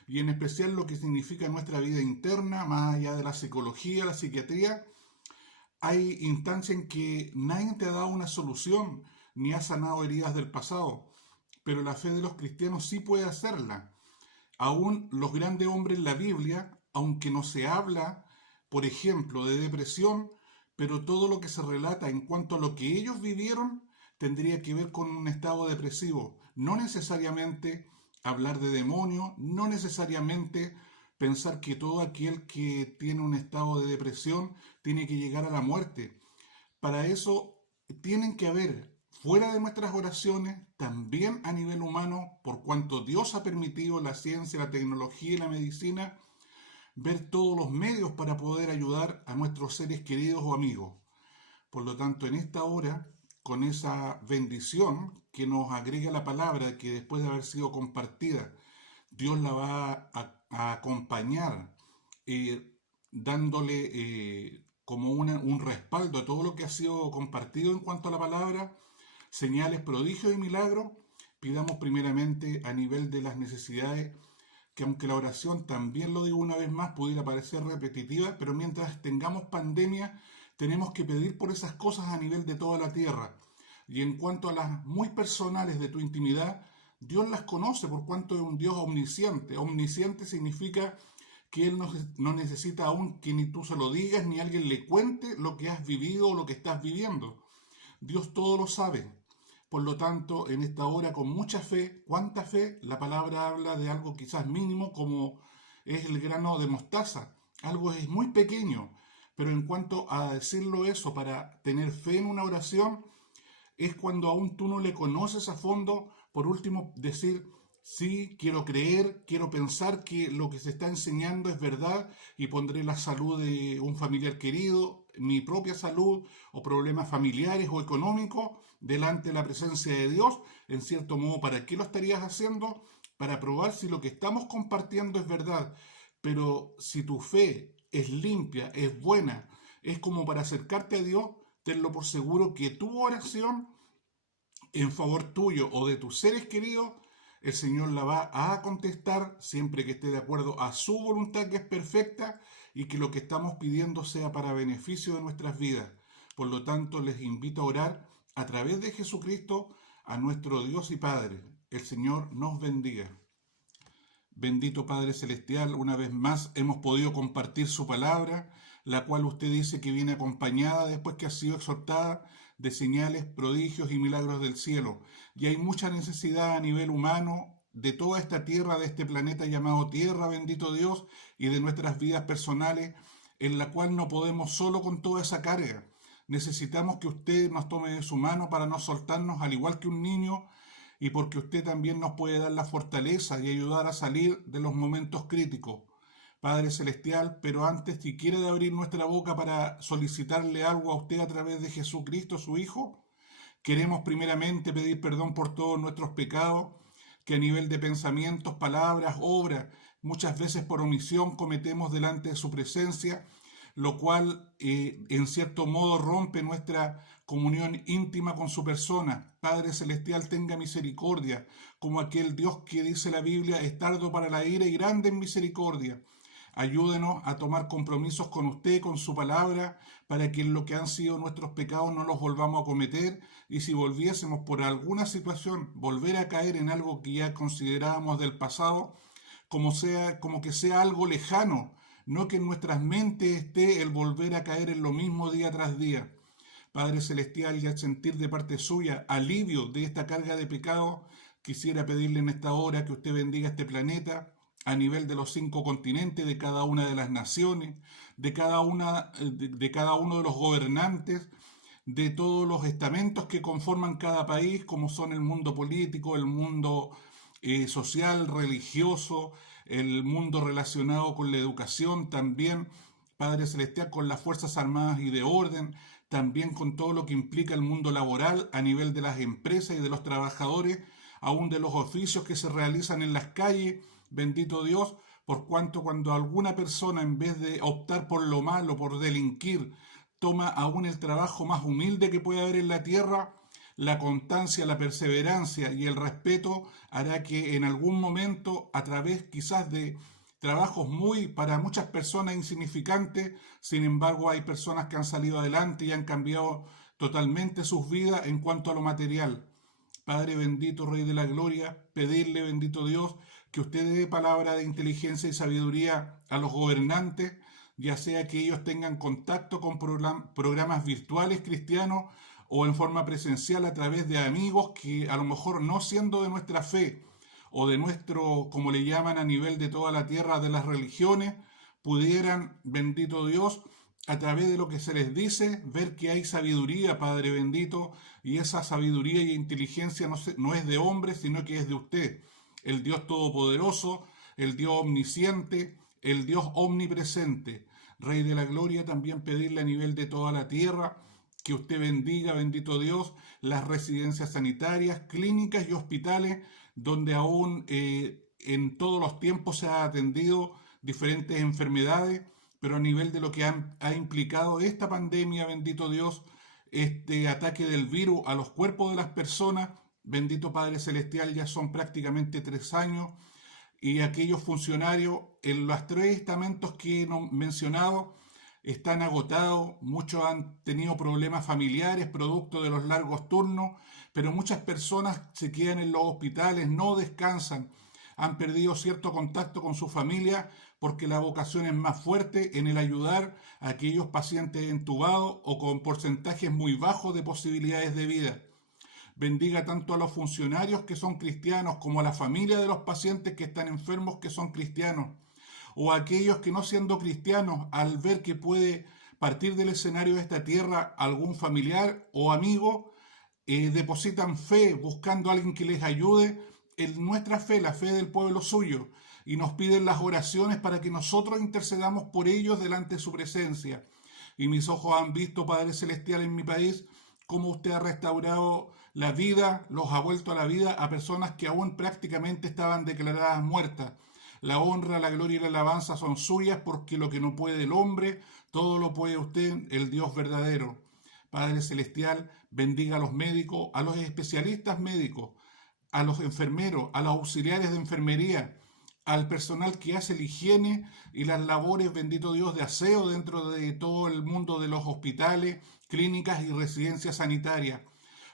y en especial lo que significa nuestra vida interna, más allá de la psicología, la psiquiatría. Hay instancias en que nadie te ha dado una solución ni ha sanado heridas del pasado, pero la fe de los cristianos sí puede hacerla. Aún los grandes hombres en la Biblia, aunque no se habla, por ejemplo, de depresión, pero todo lo que se relata en cuanto a lo que ellos vivieron tendría que ver con un estado depresivo. No necesariamente hablar de demonio, no necesariamente pensar que todo aquel que tiene un estado de depresión tiene que llegar a la muerte. Para eso tienen que haber, fuera de nuestras oraciones, también a nivel humano, por cuanto Dios ha permitido la ciencia, la tecnología y la medicina, ver todos los medios para poder ayudar a nuestros seres queridos o amigos. Por lo tanto, en esta hora, con esa bendición que nos agrega la palabra, que después de haber sido compartida, Dios la va a acompañar, dándole como un respaldo a todo lo que ha sido compartido en cuanto a la palabra, señales, prodigios y milagros. Pidamos primeramente a nivel de las necesidades, que aunque la oración, también lo digo una vez más, pudiera parecer repetitiva, pero mientras tengamos pandemia, tenemos que pedir por esas cosas a nivel de toda la tierra. Y en cuanto a las muy personales de tu intimidad, Dios las conoce por cuanto es un Dios omnisciente. Omnisciente significa que Él no necesita aún que ni tú se lo digas, ni alguien le cuente lo que has vivido o lo que estás viviendo. Dios todo lo sabe. Por lo tanto, en esta hora, con mucha fe, ¿cuánta fe? La palabra habla de algo quizás mínimo, como es el grano de mostaza. Algo es muy pequeño, pero en cuanto a decirlo eso, para tener fe en una oración, es cuando aún tú no le conoces a fondo. Por último, decir, sí, quiero creer, quiero pensar que lo que se está enseñando es verdad y pondré la salud de un familiar querido, mi propia salud o problemas familiares o económicos delante de la presencia de Dios. En cierto modo, ¿para qué lo estarías haciendo? Para probar si lo que estamos compartiendo es verdad. Pero si tu fe es limpia, es buena, es como para acercarte a Dios, tenlo por seguro que tu oración en favor tuyo o de tus seres queridos, el Señor la va a contestar siempre que esté de acuerdo a su voluntad, que es perfecta, y que lo que estamos pidiendo sea para beneficio de nuestras vidas. Por lo tanto, les invito a orar a través de Jesucristo a nuestro Dios y Padre. El Señor nos bendiga. Bendito Padre Celestial, una vez más hemos podido compartir su palabra, la cual usted dice que viene acompañada después que ha sido exhortada de señales, prodigios y milagros del cielo. Y hay mucha necesidad a nivel humano de toda esta tierra, de este planeta llamado Tierra, bendito Dios, y de nuestras vidas personales, en la cual no podemos solo con toda esa carga. Necesitamos que usted nos tome de su mano para no soltarnos al igual que un niño, y porque usted también nos puede dar la fortaleza y ayudar a salir de los momentos críticos. Padre Celestial, pero antes, si quiere de abrir nuestra boca para solicitarle algo a usted a través de Jesucristo, su Hijo, queremos primeramente pedir perdón por todos nuestros pecados, que a nivel de pensamientos, palabras, obras, muchas veces por omisión cometemos delante de su presencia, lo cual en cierto modo rompe nuestra comunión íntima con su persona. Padre Celestial, tenga misericordia, como aquel Dios que dice la Biblia es tardo para la ira y grande en misericordia. Ayúdenos a tomar compromisos con usted, con su palabra, para que en lo que han sido nuestros pecados no los volvamos a cometer, y si volviésemos por alguna situación, volver a caer en algo que ya considerábamos del pasado, como que sea algo lejano, no que en nuestras mentes esté el volver a caer en lo mismo día tras día. Padre Celestial, y al sentir de parte suya alivio de esta carga de pecado, quisiera pedirle en esta hora que usted bendiga este planeta, a nivel de los 5 continentes, de cada una de las naciones, de cada uno de los gobernantes, de todos los estamentos que conforman cada país, como son el mundo político, el mundo social, religioso, el mundo relacionado con la educación, también, Padre Celestial, con las Fuerzas Armadas y de Orden, también con todo lo que implica el mundo laboral a nivel de las empresas y de los trabajadores, aún de los oficios que se realizan en las calles, bendito Dios, por cuanto cuando alguna persona en vez de optar por lo malo, por delinquir, toma aún el trabajo más humilde que puede haber en la tierra, la constancia, la perseverancia y el respeto hará que en algún momento, a través quizás de trabajos muy para muchas personas insignificantes, sin embargo hay personas que han salido adelante y han cambiado totalmente sus vidas en cuanto a lo material. Padre bendito, Rey de la Gloria, pedirle, bendito Dios, que usted dé palabra de inteligencia y sabiduría a los gobernantes, ya sea que ellos tengan contacto con programas virtuales cristianos o en forma presencial a través de amigos que a lo mejor no siendo de nuestra fe o de nuestro, como le llaman a nivel de toda la tierra, de las religiones, pudieran, bendito Dios, a través de lo que se les dice, ver que hay sabiduría, Padre bendito, y esa sabiduría y inteligencia no es de hombre, sino que es de usted, el Dios Todopoderoso, el Dios Omnisciente, el Dios Omnipresente. Rey de la Gloria, también pedirle a nivel de toda la tierra que usted bendiga, bendito Dios, las residencias sanitarias, clínicas y hospitales, donde aún en todos los tiempos se ha atendido diferentes enfermedades, pero a nivel de lo que ha implicado esta pandemia, bendito Dios, este ataque del virus a los cuerpos de las personas, bendito Padre Celestial, ya son prácticamente 3 años, y aquellos funcionarios en los 3 estamentos que he mencionado están agotados, muchos han tenido problemas familiares producto de los largos turnos, pero muchas personas se quedan en los hospitales, no descansan, han perdido cierto contacto con su familia porque la vocación es más fuerte en el ayudar a aquellos pacientes entubados o con porcentajes muy bajos de posibilidades de vida. Bendiga tanto a los funcionarios que son cristianos como a la familia de los pacientes que están enfermos que son cristianos, o a aquellos que no siendo cristianos, al ver que puede partir del escenario de esta tierra algún familiar o amigo, depositan fe buscando a alguien que les ayude en nuestra fe, la fe del pueblo suyo, y nos piden las oraciones para que nosotros intercedamos por ellos delante de su presencia. Y mis ojos han visto, Padre Celestial, en mi país, cómo usted ha restaurado la vida, los ha vuelto a la vida a personas que aún prácticamente estaban declaradas muertas. La honra, la gloria y la alabanza son suyas, porque lo que no puede el hombre, todo lo puede usted, el Dios verdadero. Padre Celestial, bendiga a los médicos, a los especialistas médicos, a los enfermeros, a los auxiliares de enfermería, al personal que hace la higiene y las labores, bendito Dios, de aseo dentro de todo el mundo de los hospitales, clínicas y residencias sanitarias.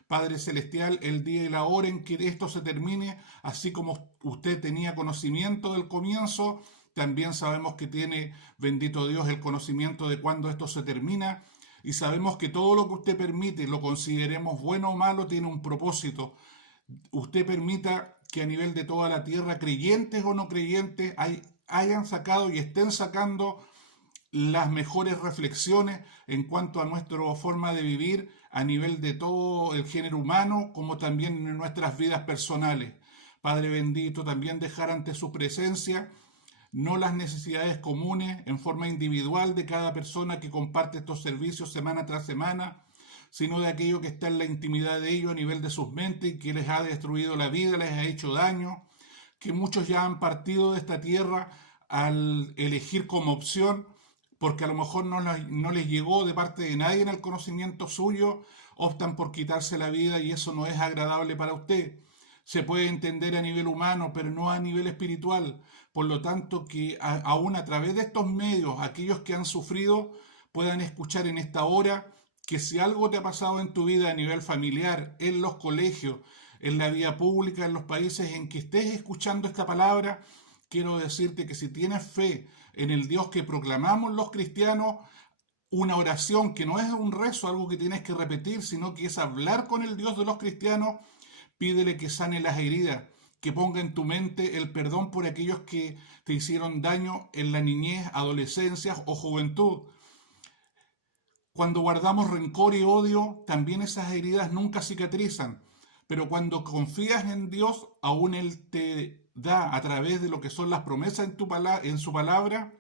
Padre Celestial, el día y la hora en que esto se termine, así como usted tenía conocimiento del comienzo, también sabemos que tiene, bendito Dios, el conocimiento de cuándo esto se termina, y sabemos que todo lo que usted permite, lo consideremos bueno o malo, tiene un propósito. Usted permita que a nivel de toda la tierra, creyentes o no creyentes, hayan sacado y estén sacando las mejores reflexiones en cuanto a nuestra forma de vivir a nivel de todo el género humano, como también en nuestras vidas personales. Padre bendito, también dejar ante su presencia no las necesidades comunes en forma individual de cada persona que comparte estos servicios semana tras semana, sino de aquello que está en la intimidad de ellos a nivel de sus mentes y que les ha destruido la vida, les ha hecho daño, que muchos ya han partido de esta tierra al elegir como opción, porque a lo mejor no les llegó de parte de nadie en el conocimiento suyo, optan por quitarse la vida y eso no es agradable para usted. Se puede entender a nivel humano, pero no a nivel espiritual. Por lo tanto, que aún a través de estos medios, aquellos que han sufrido puedan escuchar en esta hora que si algo te ha pasado en tu vida a nivel familiar, en los colegios, en la vía pública, en los países en que estés escuchando esta palabra, quiero decirte que si tienes fe en el Dios que proclamamos los cristianos, una oración que no es un rezo, algo que tienes que repetir, sino que es hablar con el Dios de los cristianos, pídele que sane las heridas, que ponga en tu mente el perdón por aquellos que te hicieron daño en la niñez, adolescencia o juventud. Cuando guardamos rencor y odio, también esas heridas nunca cicatrizan. pero cuando confías en Dios, aún Él te da a través de lo que son las promesas en su palabra,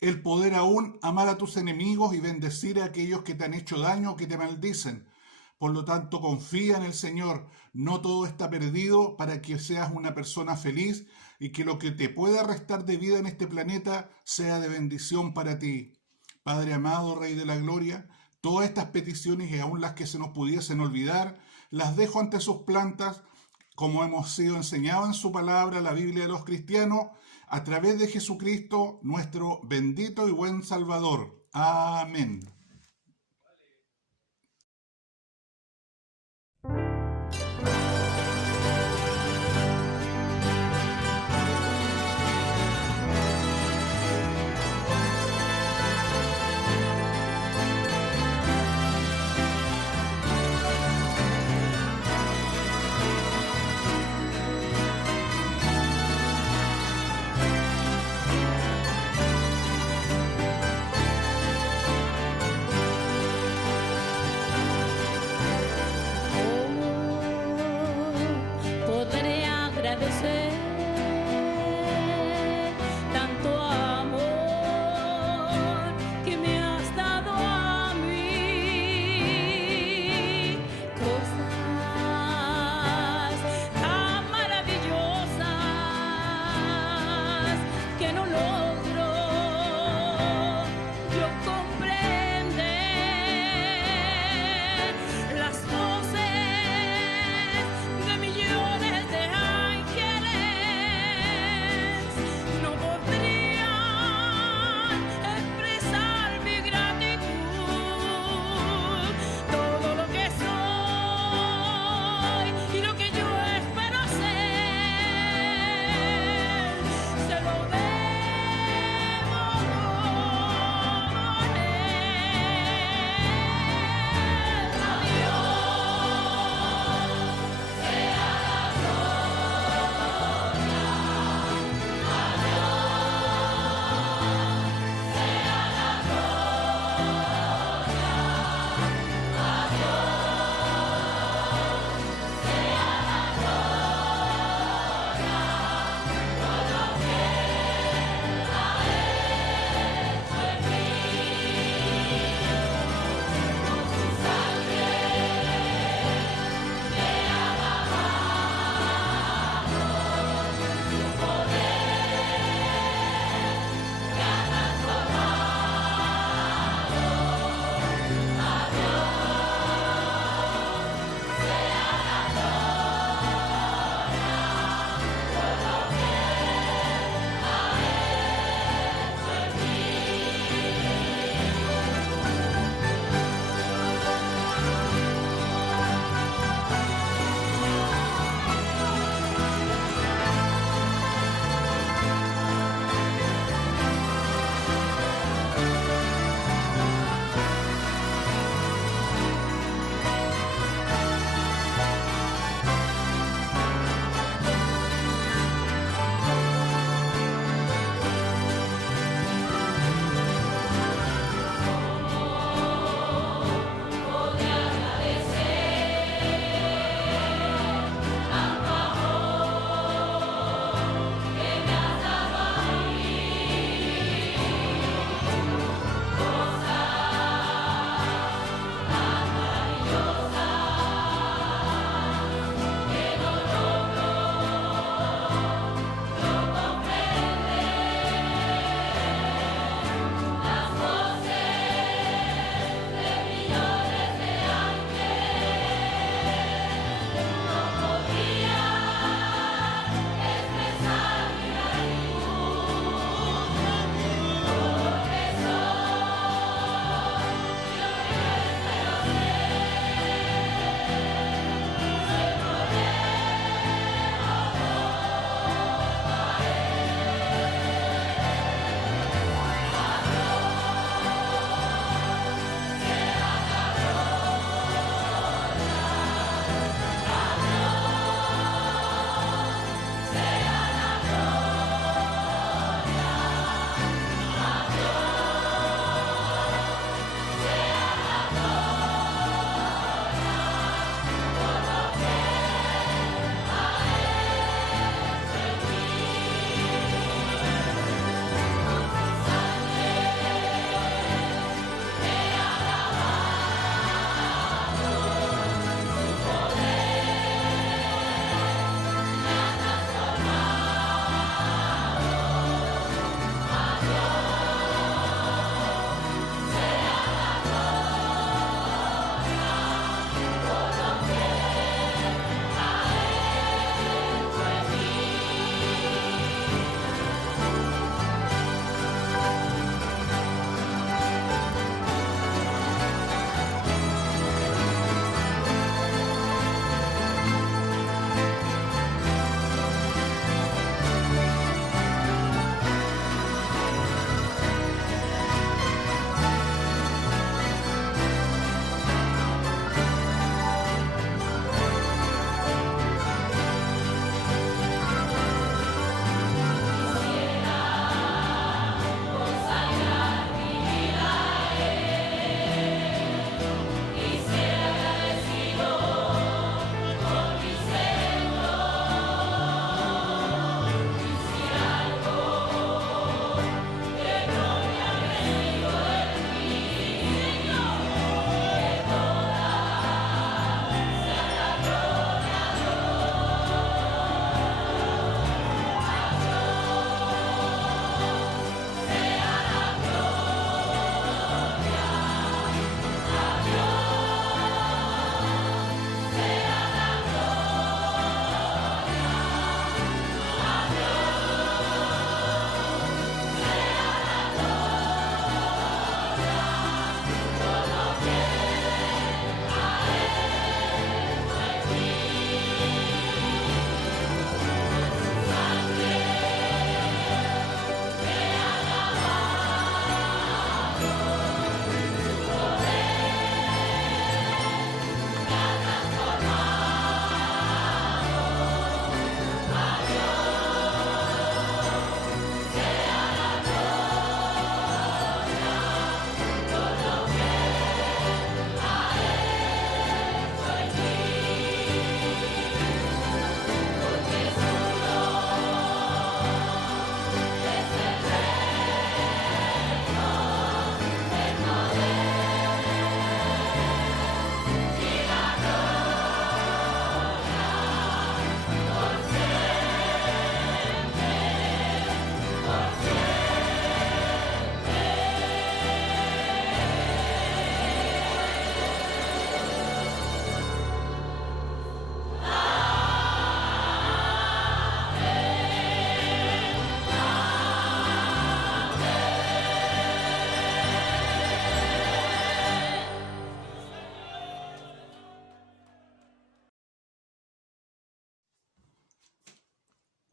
el poder aún amar a tus enemigos y bendecir a aquellos que te han hecho daño o que te maldicen. Por lo tanto, confía en el Señor. No todo está perdido para que seas una persona feliz y que lo que te pueda restar de vida en este planeta sea de bendición para ti. Padre amado, Rey de la Gloria, todas estas peticiones y aún las que se nos pudiesen olvidar, las dejo ante sus plantas, como hemos sido enseñados en su palabra, la Biblia de los cristianos, a través de Jesucristo, nuestro bendito y buen Salvador. Amén.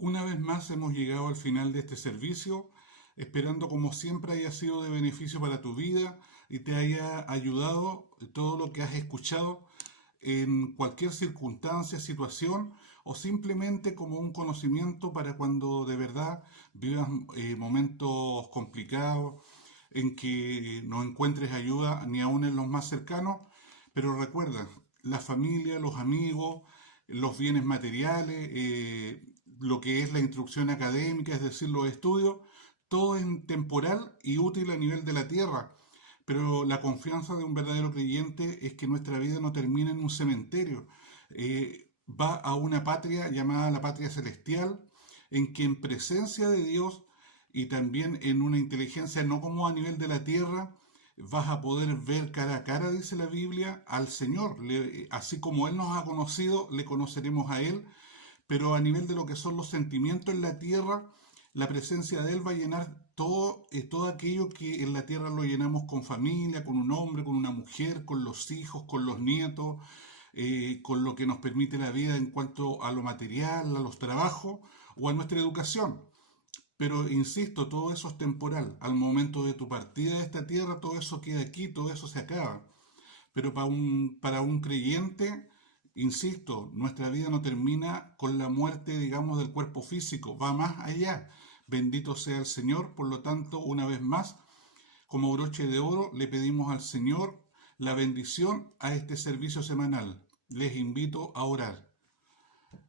Una vez más hemos llegado al final de este servicio, esperando como siempre haya sido de beneficio para tu vida y te haya ayudado todo lo que has escuchado en cualquier circunstancia, situación o simplemente como un conocimiento para cuando de verdad vivas momentos complicados en que no encuentres ayuda ni aún en los más cercanos. Pero recuerda, la familia, los amigos, los bienes materiales, lo que es la instrucción académica, es decir, los estudios, todo es temporal y útil a nivel de la tierra. Pero la confianza de un verdadero creyente es que nuestra vida no termina en un cementerio. Va a una patria llamada la patria celestial, en que en presencia de Dios y también en una inteligencia no como a nivel de la tierra, vas a poder ver cara a cara, dice la Biblia, al Señor. Así como Él nos ha conocido, le conoceremos a Él, pero a nivel de lo que son los sentimientos en la tierra, la presencia de Él va a llenar todo aquello que en la tierra lo llenamos con familia, con un hombre, con una mujer, con los hijos, con los nietos, con lo que nos permite la vida en cuanto a lo material, a los trabajos o a nuestra educación. Pero insisto, todo eso es temporal. Al momento de tu partida de esta tierra, todo eso queda aquí, todo eso se acaba. Pero para un creyente, insisto, nuestra vida no termina con la muerte, digamos, del cuerpo físico, va más allá. Bendito sea el Señor. Por lo tanto, una vez más, como broche de oro, le pedimos al Señor la bendición a este servicio semanal. Les invito a orar.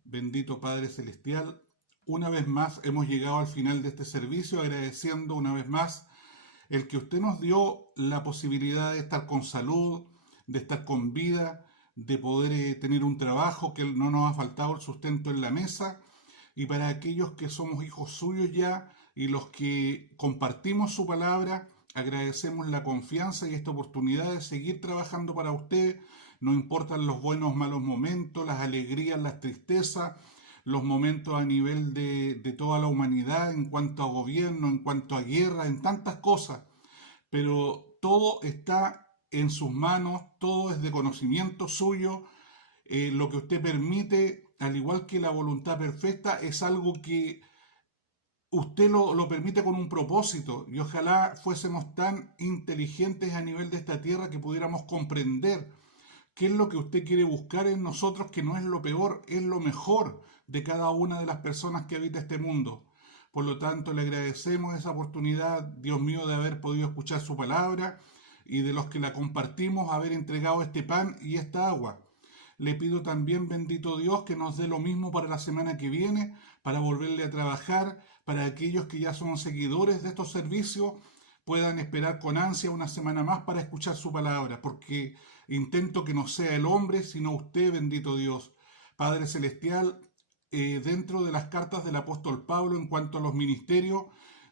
Bendito Padre Celestial, una vez más hemos llegado al final de este servicio, agradeciendo una vez más el que usted nos dio la posibilidad de estar con salud, de estar con vida, de poder tener un trabajo, que no nos ha faltado el sustento en la mesa. Y para aquellos que somos hijos suyos ya y los que compartimos su palabra, agradecemos la confianza y esta oportunidad de seguir trabajando para usted. No importan los buenos o malos momentos, las alegrías, las tristezas, los momentos a nivel de toda la humanidad en cuanto a gobierno, en cuanto a guerra, en tantas cosas. Pero todo está en sus manos, todo es de conocimiento suyo. Lo que usted permite, al igual que la voluntad perfecta, es algo que usted lo permite con un propósito. Y ojalá fuésemos tan inteligentes a nivel de esta tierra que pudiéramos comprender qué es lo que usted quiere buscar en nosotros, que no es lo peor, es lo mejor de cada una de las personas que habita este mundo. Por lo tanto, le agradecemos esa oportunidad, Dios mío, de haber podido escuchar su palabra y de los que la compartimos, haber entregado este pan y esta agua. Le pido también, bendito Dios, que nos dé lo mismo para la semana que viene, para volverle a trabajar, para aquellos que ya son seguidores de estos servicios, puedan esperar con ansia una semana más para escuchar su palabra, porque intento que no sea el hombre, sino usted, bendito Dios. Padre Celestial, dentro de las cartas del apóstol Pablo en cuanto a los ministerios,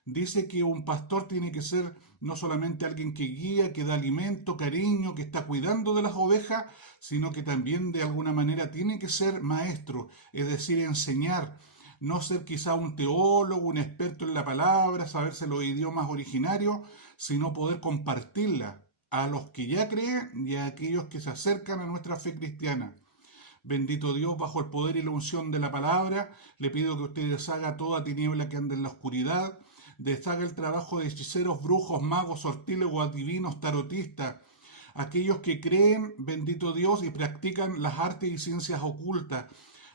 dice que un pastor tiene que ser no solamente alguien que guía, que da alimento, cariño, que está cuidando de las ovejas, sino que también de alguna manera tiene que ser maestro, es decir, enseñar. No ser quizá un teólogo, un experto en la palabra, saberse los idiomas originarios, sino poder compartirla a los que ya creen y a aquellos que se acercan a nuestra fe cristiana. Bendito Dios, bajo el poder y la unción de la palabra, le pido que usted deshaga toda tiniebla que anda en la oscuridad, deshaga el trabajo de hechiceros, brujos, magos, sortílegos, adivinos, tarotistas, aquellos que creen, bendito Dios, y practican las artes y ciencias ocultas,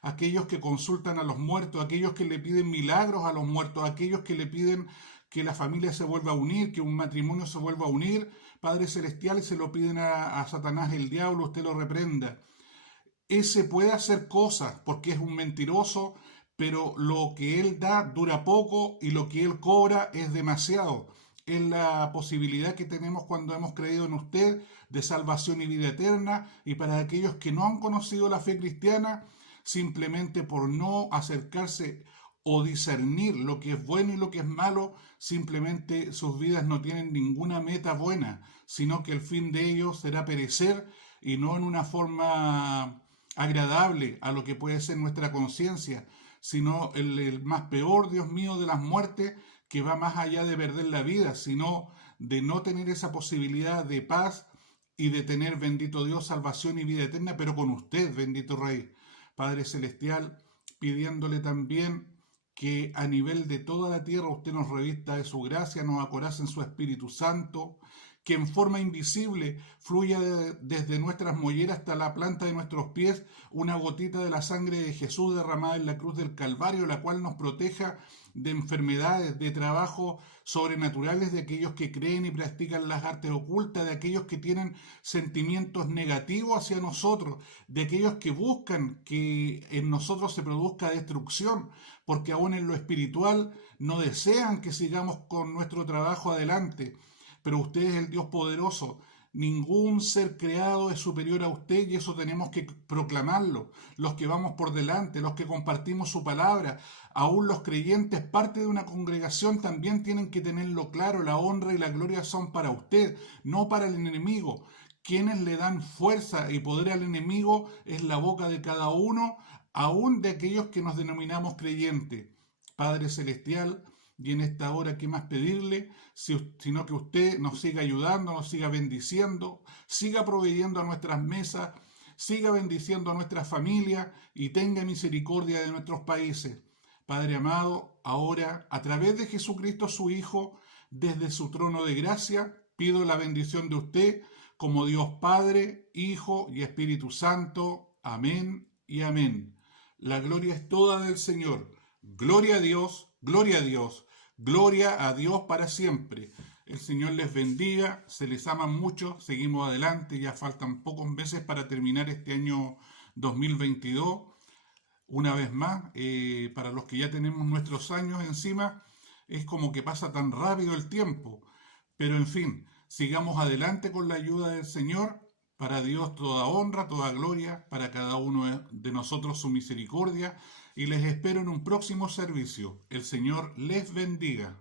aquellos que consultan a los muertos, aquellos que le piden milagros a los muertos, aquellos que le piden que la familia se vuelva a unir, que un matrimonio se vuelva a unir. Padre Celestial, se lo piden a Satanás, el diablo, usted lo reprenda. Ese puede hacer cosas porque es un mentiroso, pero lo que él da dura poco y lo que él cobra es demasiado. Es la posibilidad que tenemos cuando hemos creído en usted de salvación y vida eterna. Y para aquellos que no han conocido la fe cristiana, simplemente por no acercarse o discernir lo que es bueno y lo que es malo, simplemente sus vidas no tienen ninguna meta buena, sino que el fin de ellos será perecer, y no en una forma agradable a lo que puede ser nuestra conciencia, sino el más peor, Dios mío, de las muertes, que va más allá de perder la vida, sino de no tener esa posibilidad de paz y de tener, bendito Dios, salvación y vida eterna, pero con usted, bendito Rey. Padre Celestial, pidiéndole también que a nivel de toda la tierra usted nos revista de su gracia, nos acorace en su Espíritu Santo, que en forma invisible fluya desde nuestras molleras hasta la planta de nuestros pies una gotita de la sangre de Jesús derramada en la cruz del Calvario, la cual nos proteja de enfermedades, de trabajos sobrenaturales, de aquellos que creen y practican las artes ocultas, de aquellos que tienen sentimientos negativos hacia nosotros, de aquellos que buscan que en nosotros se produzca destrucción, porque aún en lo espiritual no desean que sigamos con nuestro trabajo adelante. Pero usted es el Dios poderoso. Ningún ser creado es superior a usted y eso tenemos que proclamarlo. Los que vamos por delante, los que compartimos su palabra, aún los creyentes, parte de una congregación, también tienen que tenerlo claro. La honra y la gloria son para usted, no para el enemigo. Quienes le dan fuerza y poder al enemigo es la boca de cada uno, aún de aquellos que nos denominamos creyentes. Padre Celestial, y en esta hora, ¿qué más pedirle? Sino que usted nos siga ayudando, nos siga bendiciendo, siga proveyendo a nuestras mesas, siga bendiciendo a nuestra familia y tenga misericordia de nuestros países. Padre amado, ahora, a través de Jesucristo su Hijo, desde su trono de gracia, pido la bendición de usted como Dios Padre, Hijo y Espíritu Santo. Amén y amén. La gloria es toda del Señor. Gloria a Dios, gloria a Dios, gloria a Dios para siempre. El Señor les bendiga, se les ama mucho, seguimos adelante, ya faltan pocos meses para terminar este año 2022. Una vez más, para los que ya tenemos nuestros años encima, es como que pasa tan rápido el tiempo. Pero en fin, sigamos adelante con la ayuda del Señor. Para Dios toda honra, toda gloria, para cada uno de nosotros su misericordia. Y les espero en un próximo servicio. El Señor les bendiga.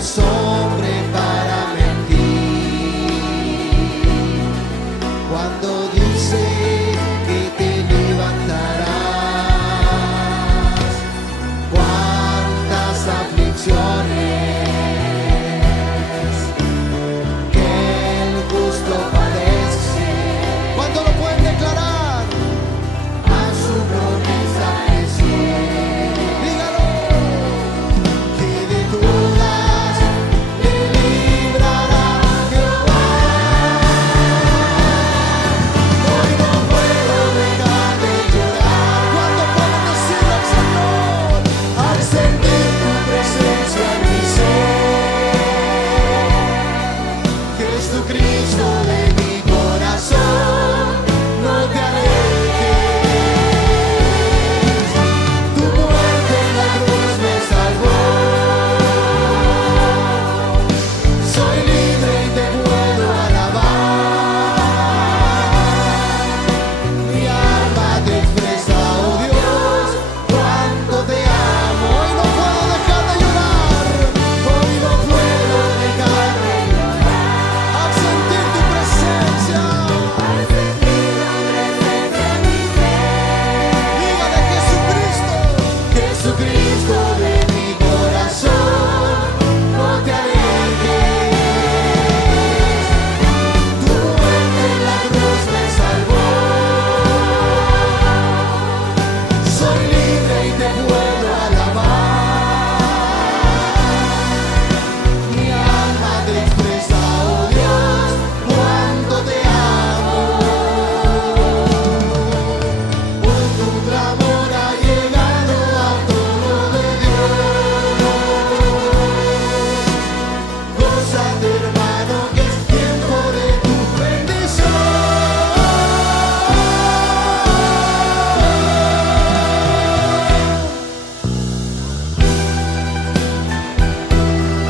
es hombre para mentir. Cuando dice que te levantarás, cuántas aflicciones que el justo padece. ¿Cuánto lo pueden declarar? A su promesa fiel. Dígalo. Que de todas te librará Jehová. Hoy no puedo dejar de llorar. ¿Cuándo puedo decirlo al Señor? Al sentir tu presencia en mi ser. Jesucristo de mi corazón, no te alejes. Tu muerte en la cruz me salvó. Soy libre y te puedo alabar. Mi alma te expresa, oh Dios, cuánto te amo. Hoy no puedo dejar de llorar. Hoy no puedo dejar de llorar. Al sentir tu presencia. Dígale Jesucristo. Jesucristo de mi corazón, no te alejes. Tu muerte en la cruz me salvó. Soy libre y te puedo alabar. Mi alma te expresa, oh Dios, cuánto te amo. Hoy tu clamor ha llegado al trono de Dios. Gózate, hermano, que es tiempo de tu bendición.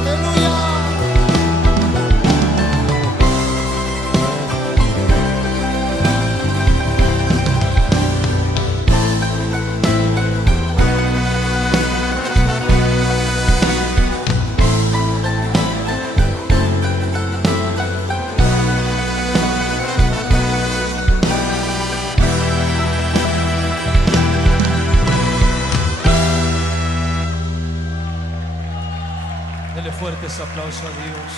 Aleluya. Dele fuertes aplausos a Dios.